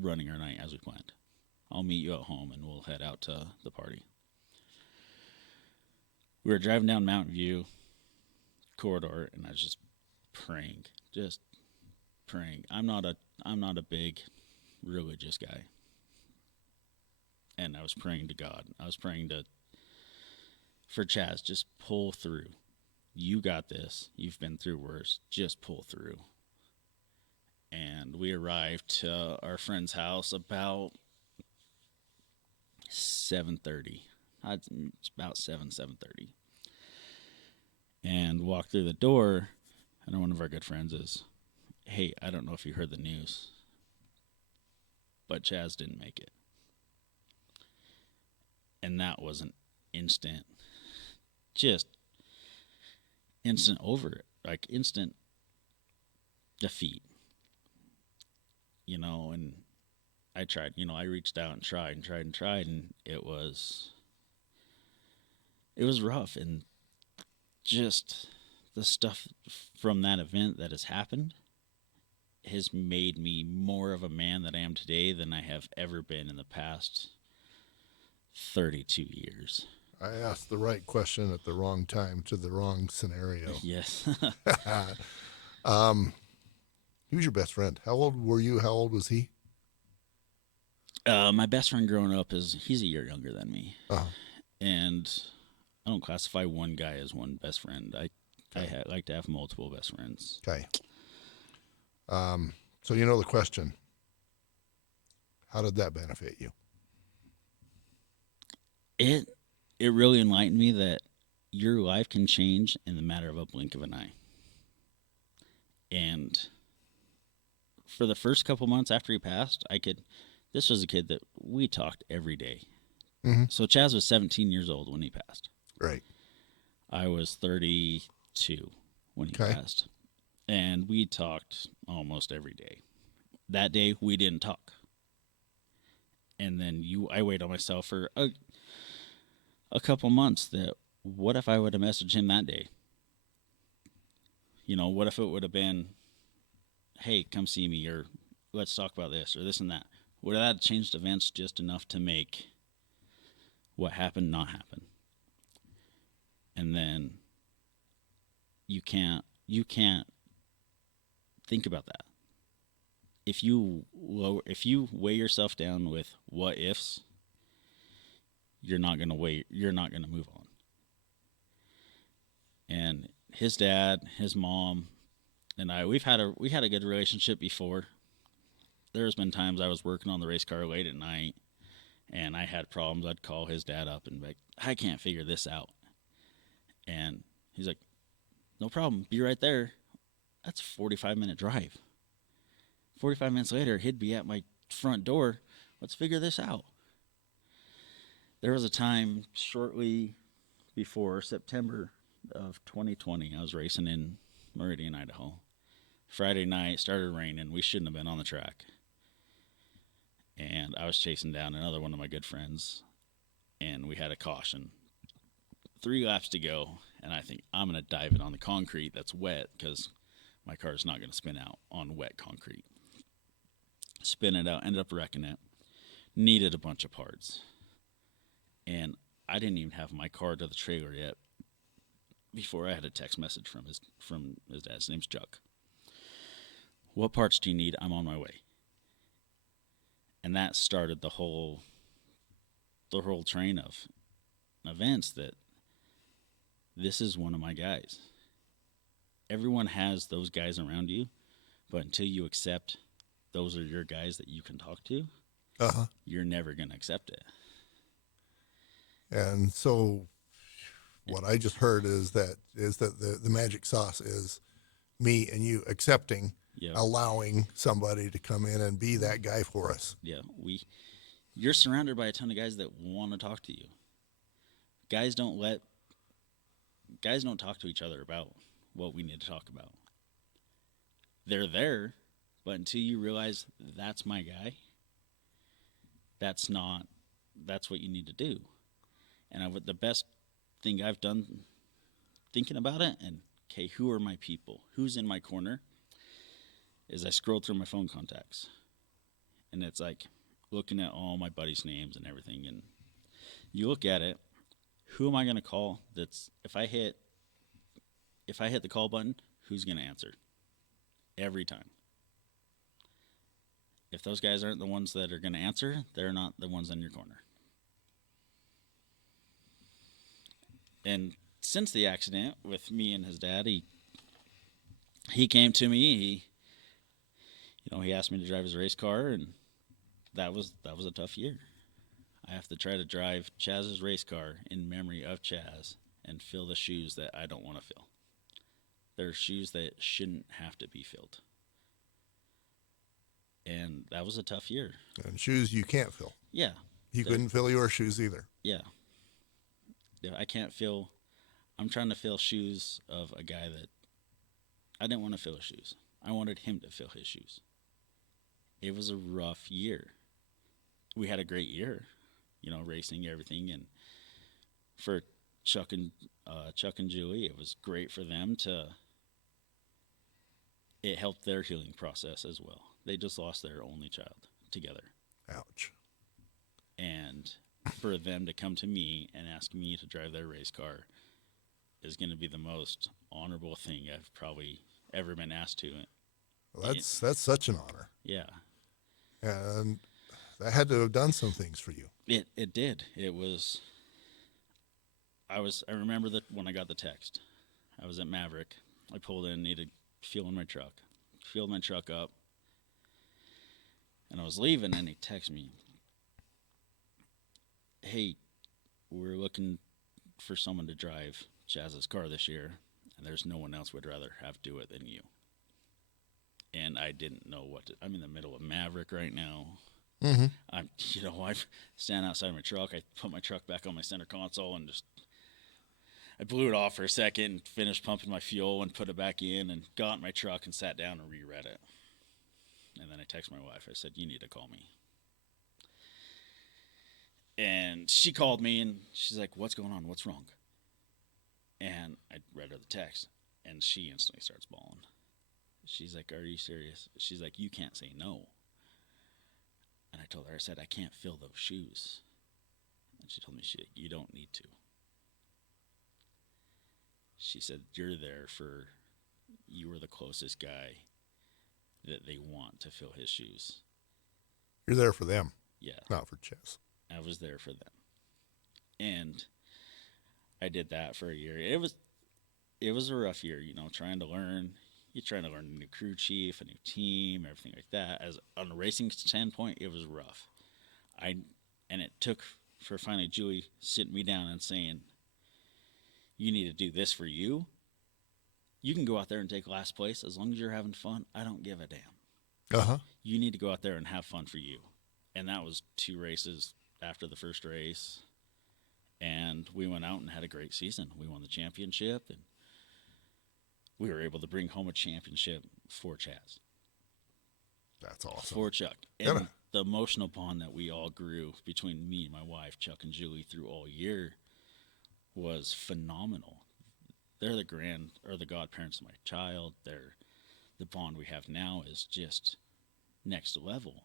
running our night as we planned. I'll meet you at home and we'll head out to the party. We were driving down Mountain View corridor, and I was just praying. I'm not a big religious guy. And I was praying to God. I was praying for Chaz, just pull through. You got this. You've been through worse. Just pull through. And we arrived to our friend's house about 7:30. It's about 7:30. And walked through the door, and one of our good friends is, hey, I don't know if you heard the news, but Chaz didn't make it. And that was an instant over, like instant defeat, and I tried, I reached out and tried, and it was rough. And just the stuff from that event that has happened has made me more of a man that I am today than I have ever been in the past 32 years. I asked the right question at the wrong time to the wrong scenario. Yes. Who's your best friend? How old were you? How old was he? My best friend growing up he's a year younger than me. Uh-huh. And I don't classify one guy as one best friend. I like to have multiple best friends. Okay. So you know the question. How did that benefit you? It really enlightened me that your life can change in the matter of a blink of an eye. And for the first couple months after he passed, this was a kid that we talked every day. Mm-hmm. So Chaz was 17 years old when he passed. Right. I was 32 when he passed. And we talked almost every day. That day, we didn't talk. And then I weighed on myself for a couple months that what if I would have messaged him that day? What if it would have been, hey, come see me, or let's talk about this, or this and that? Would that have changed events just enough to make what happened not happen? And then you can't think about that. If you weigh yourself down with what ifs, you're not going to move on. And his dad, his mom, and we had a good relationship before. There's been times I was working on the race car late at night and I had problems. I'd call his dad up and be like, I can't figure this out. And he's like, no problem, be right there. That's a 45-minute drive. 45 minutes later, he'd be at my front door. Let's figure this out. There was a time shortly before September of 2020, I was racing in Meridian, Idaho. Friday night, started raining. We shouldn't have been on the track. And I was chasing down another one of my good friends, and we had a caution. 3 laps to go, and I think I'm going to dive it on the concrete that's wet because my car's not going to spin out on wet concrete. Spin it out, ended up wrecking it. Needed a bunch of parts. And I didn't even have my car to the trailer yet before I had a text message from his dad. His name's Chuck. What parts do you need? I'm on my way. And that started the whole train of events that this is one of my guys. Everyone has those guys around you, but until you accept those are your guys that you can talk to, you're never going to accept it. And so what I just heard is that the magic sauce is me and you accepting, Yeah. allowing somebody to come in and be that guy for us. Yeah. You're surrounded by a ton of guys that want to talk to you. Guys don't let guys don't talk to each other about what we need to talk about. They're there, but until you realize that's my guy, that's not that's what you need to do. And the best thing I've done thinking about it, and okay, who are my people? Who's in my corner? Is I scroll through my phone contacts, and it's like looking at all my buddies' names and everything, and you look at it. Who am I going to call? That's if I hit the call button, who's going to answer every time? If those guys aren't the ones that are going to answer, they're not the ones in your corner. And since the accident with me and his dad, he came to me. He asked me to drive his race car, and that was a tough year. I have to try to drive Chaz's race car in memory of Chaz and fill the shoes that I don't want to fill. There are shoes that shouldn't have to be filled. And that was a tough year. And shoes you can't fill. Yeah. You couldn't fill your shoes either. Yeah. I can't fill. I'm trying to fill shoes of a guy that I didn't want to fill his shoes. I wanted him to fill his shoes. It was a rough year. We had a great year, racing everything, and for Chuck and Julie, it was great for them to. It helped their healing process as well. They just lost their only child together. Ouch. And for them to come to me and ask me to drive their race car is going to be the most honorable thing I've probably ever been asked to. Well, that's such an honor. Yeah. And that had to have done some things for you. It did. It was. I remember that when I got the text, I was at Maverick. I pulled in, needed fuel in my truck, filled my truck up, and I was leaving, and he texted me, "Hey, we're looking for someone to drive Chaz's car this year, and there's no one else would rather have do it than you." And I didn't know what to. I'm in the middle of Maverick right now. Mm-hmm. I stand outside my truck. I put my truck back on my center console and I blew it off for a second, finished pumping my fuel and put it back in, and got in my truck and sat down and reread it. And then I texted my wife. I said, "You need to call me." And she called me, and she's like, "What's going on? What's wrong?" And I read her the text, and she instantly starts bawling. She's like, "Are you serious?" She's like, "You can't say no." And I told her, I said, "I can't fill those shoes." And she told me, "You don't need to." She said, you were the closest guy that they want to fill his shoes. You're there for them. Yeah. Not for Chaz. I was there for them. And I did that for a year. It was a rough year, trying to learn. You're trying to learn a new crew chief, a new team, everything like that. As on a racing standpoint, it was rough. And it took for finally Julie sitting me down and saying, "You need to do this for you. You can go out there and take last place as long as you're having fun. I don't give a damn. Uh-huh. You need to go out there and have fun for you." And that was 2 races after the first race. And we went out and had a great season. We won the championship, and we were able to bring home a championship for Chaz. That's awesome. For Chuck. And the emotional bond that we all grew between me and my wife, Chuck and Julie, through all year was phenomenal. They're the godparents of my child. The bond we have now is just next level.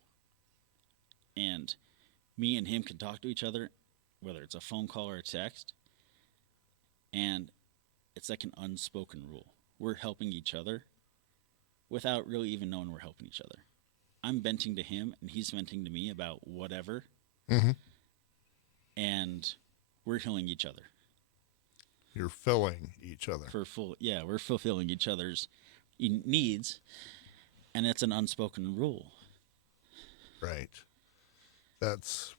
And me and him can talk to each other, whether it's a phone call or a text, and it's like an unspoken rule. We're helping each other without really even knowing we're helping each other. I'm venting to him, and he's venting to me about whatever, mm-hmm. and we're healing each other. You're filling each other. We're fulfilling each other's needs, and it's an unspoken rule. Right. That's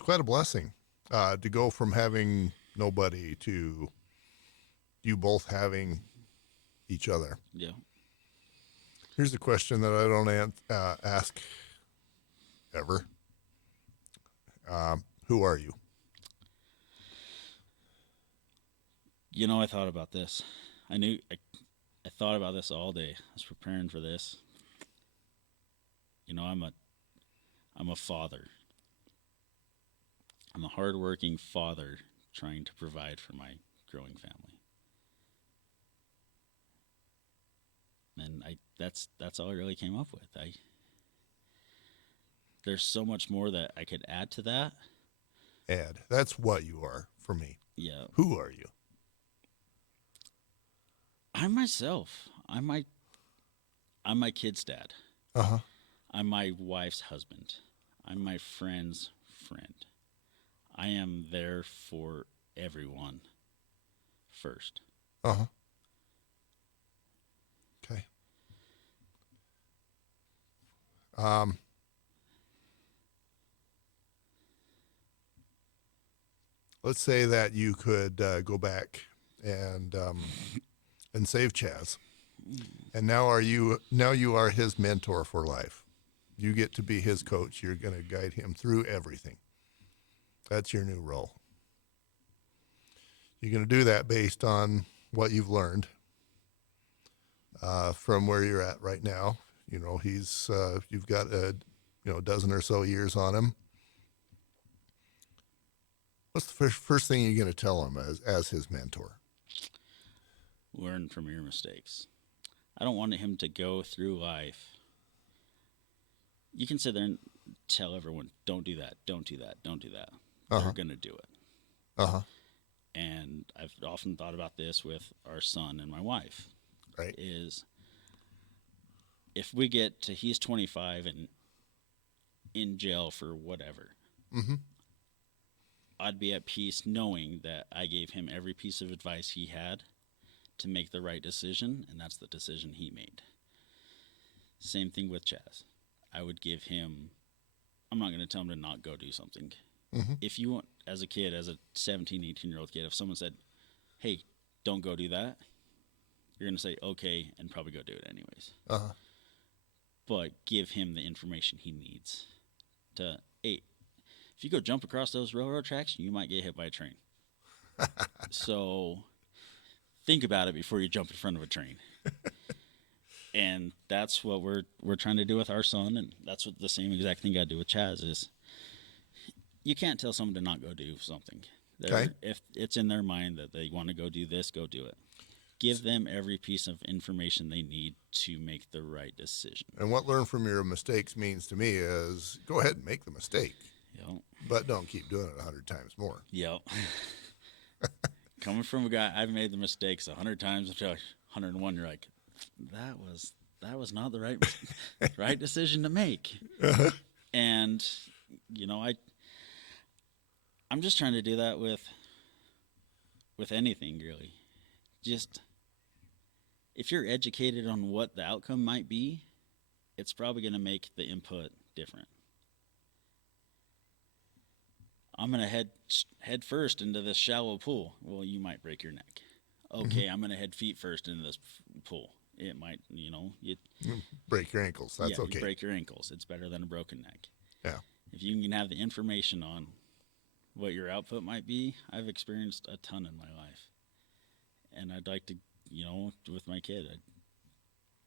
quite a blessing. To go from having nobody to you both having each other. Yeah. Here's a question that I don't ask ever. Who are you? You know, I thought about this. I thought about this all day. I was preparing for this. You know, I'm a father. I'm a hardworking father trying to provide for my growing family. And that's all I really came up with. There's so much more that I could add to that. Ed. That's what you are for me. Yeah. Who are you? I'm myself. I'm my kid's dad. Uh-huh. I'm my wife's husband. I'm my friend's friend. I am there for everyone first. Uh-huh. Okay. Um, let's say that you could go back and save Chaz. And now you are his mentor for life. You get to be his coach. You're going to guide him through everything. That's your new role. You're going to do that based on what you've learned from where you're at right now. You know, you've got a dozen or so years on him. What's the first thing you're going to tell him as his mentor? Learn from your mistakes. I don't want him to go through life. You can sit there and tell everyone, don't do that, don't do that, don't do that. Uh-huh. They're going to do it. Uh-huh. And I've often thought about this with our son and my wife. Right. Is if we get to he's 25 and in jail for whatever, Mm-hmm. I'd be at peace knowing that I gave him every piece of advice he had to make the right decision, and that's the decision he made. Same thing with Chaz. I would give him, I'm not going to tell him to not go do something. Mm-hmm. If you want, as a kid, as a 17, 18-year-old kid, if someone said, hey, don't go do that, you're going to say, okay, and probably go do it anyways. Uh-huh. But give him the information he needs to, hey, if you go jump across those railroad tracks, you might get hit by a train. So think about it before you jump in front of a train. And that's what we're trying to do with our son, and that's what the same exact thing I do with Chaz is you can't tell someone to not go do something. Okay. If it's in their mind that they want to go do this, go do it. Give them every piece of information they need to make the right decision. And what learn from your mistakes means to me is go ahead and make the mistake, Yep. but don't keep doing it 100 times more. Yep. Coming from a guy, I've made the mistakes 100 times until 101. You're like, that was not the right decision to make. Uh-huh. And you know, I'm just trying to do that with anything really. Just if you're educated on what the outcome might be, it's probably going to make the input different. I'm going to head first into this shallow pool. Well, you might break your neck. Okay, I'm going to head feet first into this pool. It might, you Break your ankles. That's okay. You break your ankles. It's better than a broken neck. Yeah. If you can have the information on what your output might be, I've experienced a ton in my life. And I'd like to, with my kid,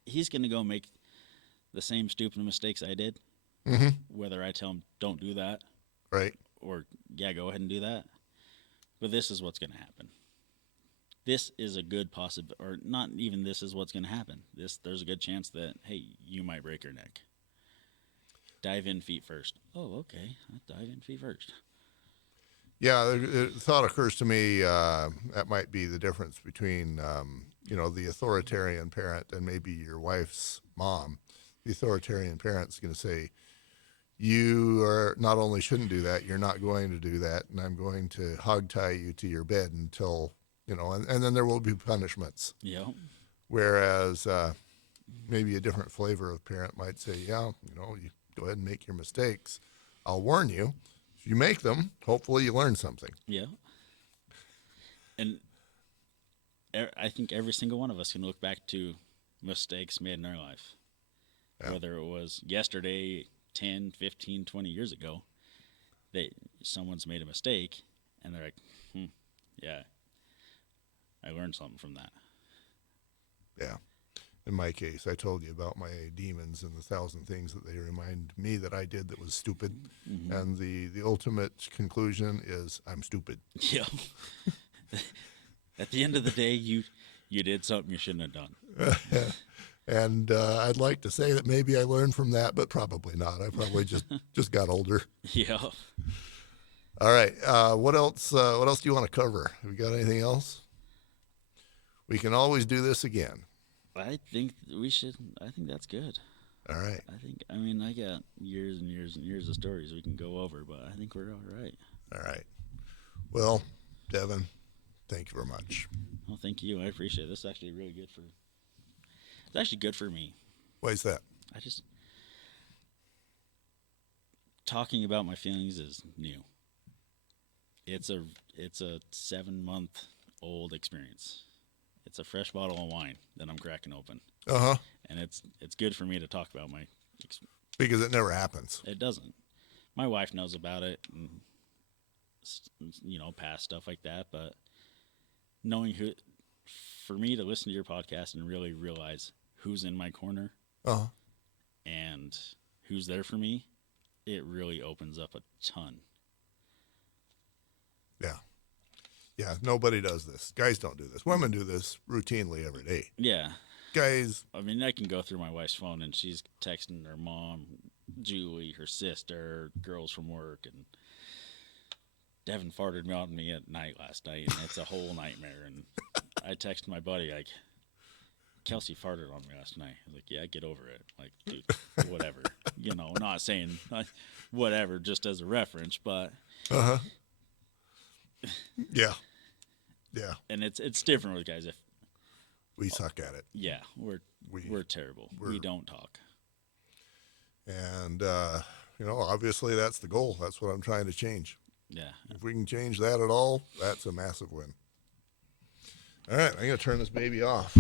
he's going to go make the same stupid mistakes I did. Mm-hmm. Whether I tell him, don't do that. Right. Or, yeah, go ahead and do that. But this is what's going to happen. This is a good possibility, or not even this is what's going to happen. There's a good chance that, hey, you might break your neck. Dive in feet first. Oh, okay. I'll dive in feet first. Yeah, the thought occurs to me that might be the difference between, the authoritarian parent and maybe your wife's mom. The authoritarian parent's going to say, you are not only shouldn't do that, you're not going to do that, and I'm going to hog tie you to your bed until, and then there will be punishments. Yeah. Whereas maybe a different flavor of parent might say, yeah, you go ahead and make your mistakes. I'll warn you. If you make them, hopefully you learn something. Yeah. And I think every single one of us can look back to mistakes made in our life. Yeah. Whether it was yesterday, 10, 15, 20 years ago, that someone's made a mistake and they're like, yeah, I learned something from that. Yeah. In my case, I told you about my demons and the 1,000 things that they remind me that I did that was stupid. Mm-hmm. And the ultimate conclusion is I'm stupid. Yeah. At the end of the day, you did something you shouldn't have done. And I'd like to say that maybe I learned from that, but probably not. I probably just got older. Yeah. All right. What else? What else do you want to cover? Have we got anything else? We can always do this again. I think we should. I think that's good. All right. I mean, I got years and years and years of stories we can go over, but I think we're all right. All right. Well, Devin, thank you very much. Well, thank you. I appreciate it. This is actually really good for. It's actually good for me. Why is that? I just talking about my feelings is new. It's a 7-month-old experience. It's a fresh bottle of wine that I'm cracking open. Uh-huh. And it's good for me to talk about my. Because it never happens. It doesn't. My wife knows about it, and past stuff like that. But knowing who, for me to listen to your podcast and really realize who's in my corner, Uh-huh. and who's there for me, it really opens up a ton. Yeah. Yeah, nobody does this. Guys don't do this. Women do this routinely every day. Yeah. Guys. I mean, I can go through my wife's phone and she's texting her mom, Julie, her sister, girls from work, and Devin farted on me at night last night, and it's a whole nightmare. And I texted my buddy, like, Kelsey farted on me last night. I was like, yeah, get over it. Like, dude, whatever. Not saying whatever just as a reference, but. Uh-huh. Yeah. Yeah. And it's different with guys. If we suck at it. Yeah, we're terrible. We don't talk. And obviously that's the goal. That's what I'm trying to change. Yeah. If we can change that at all, that's a massive win. All right, I'm going to turn this baby off.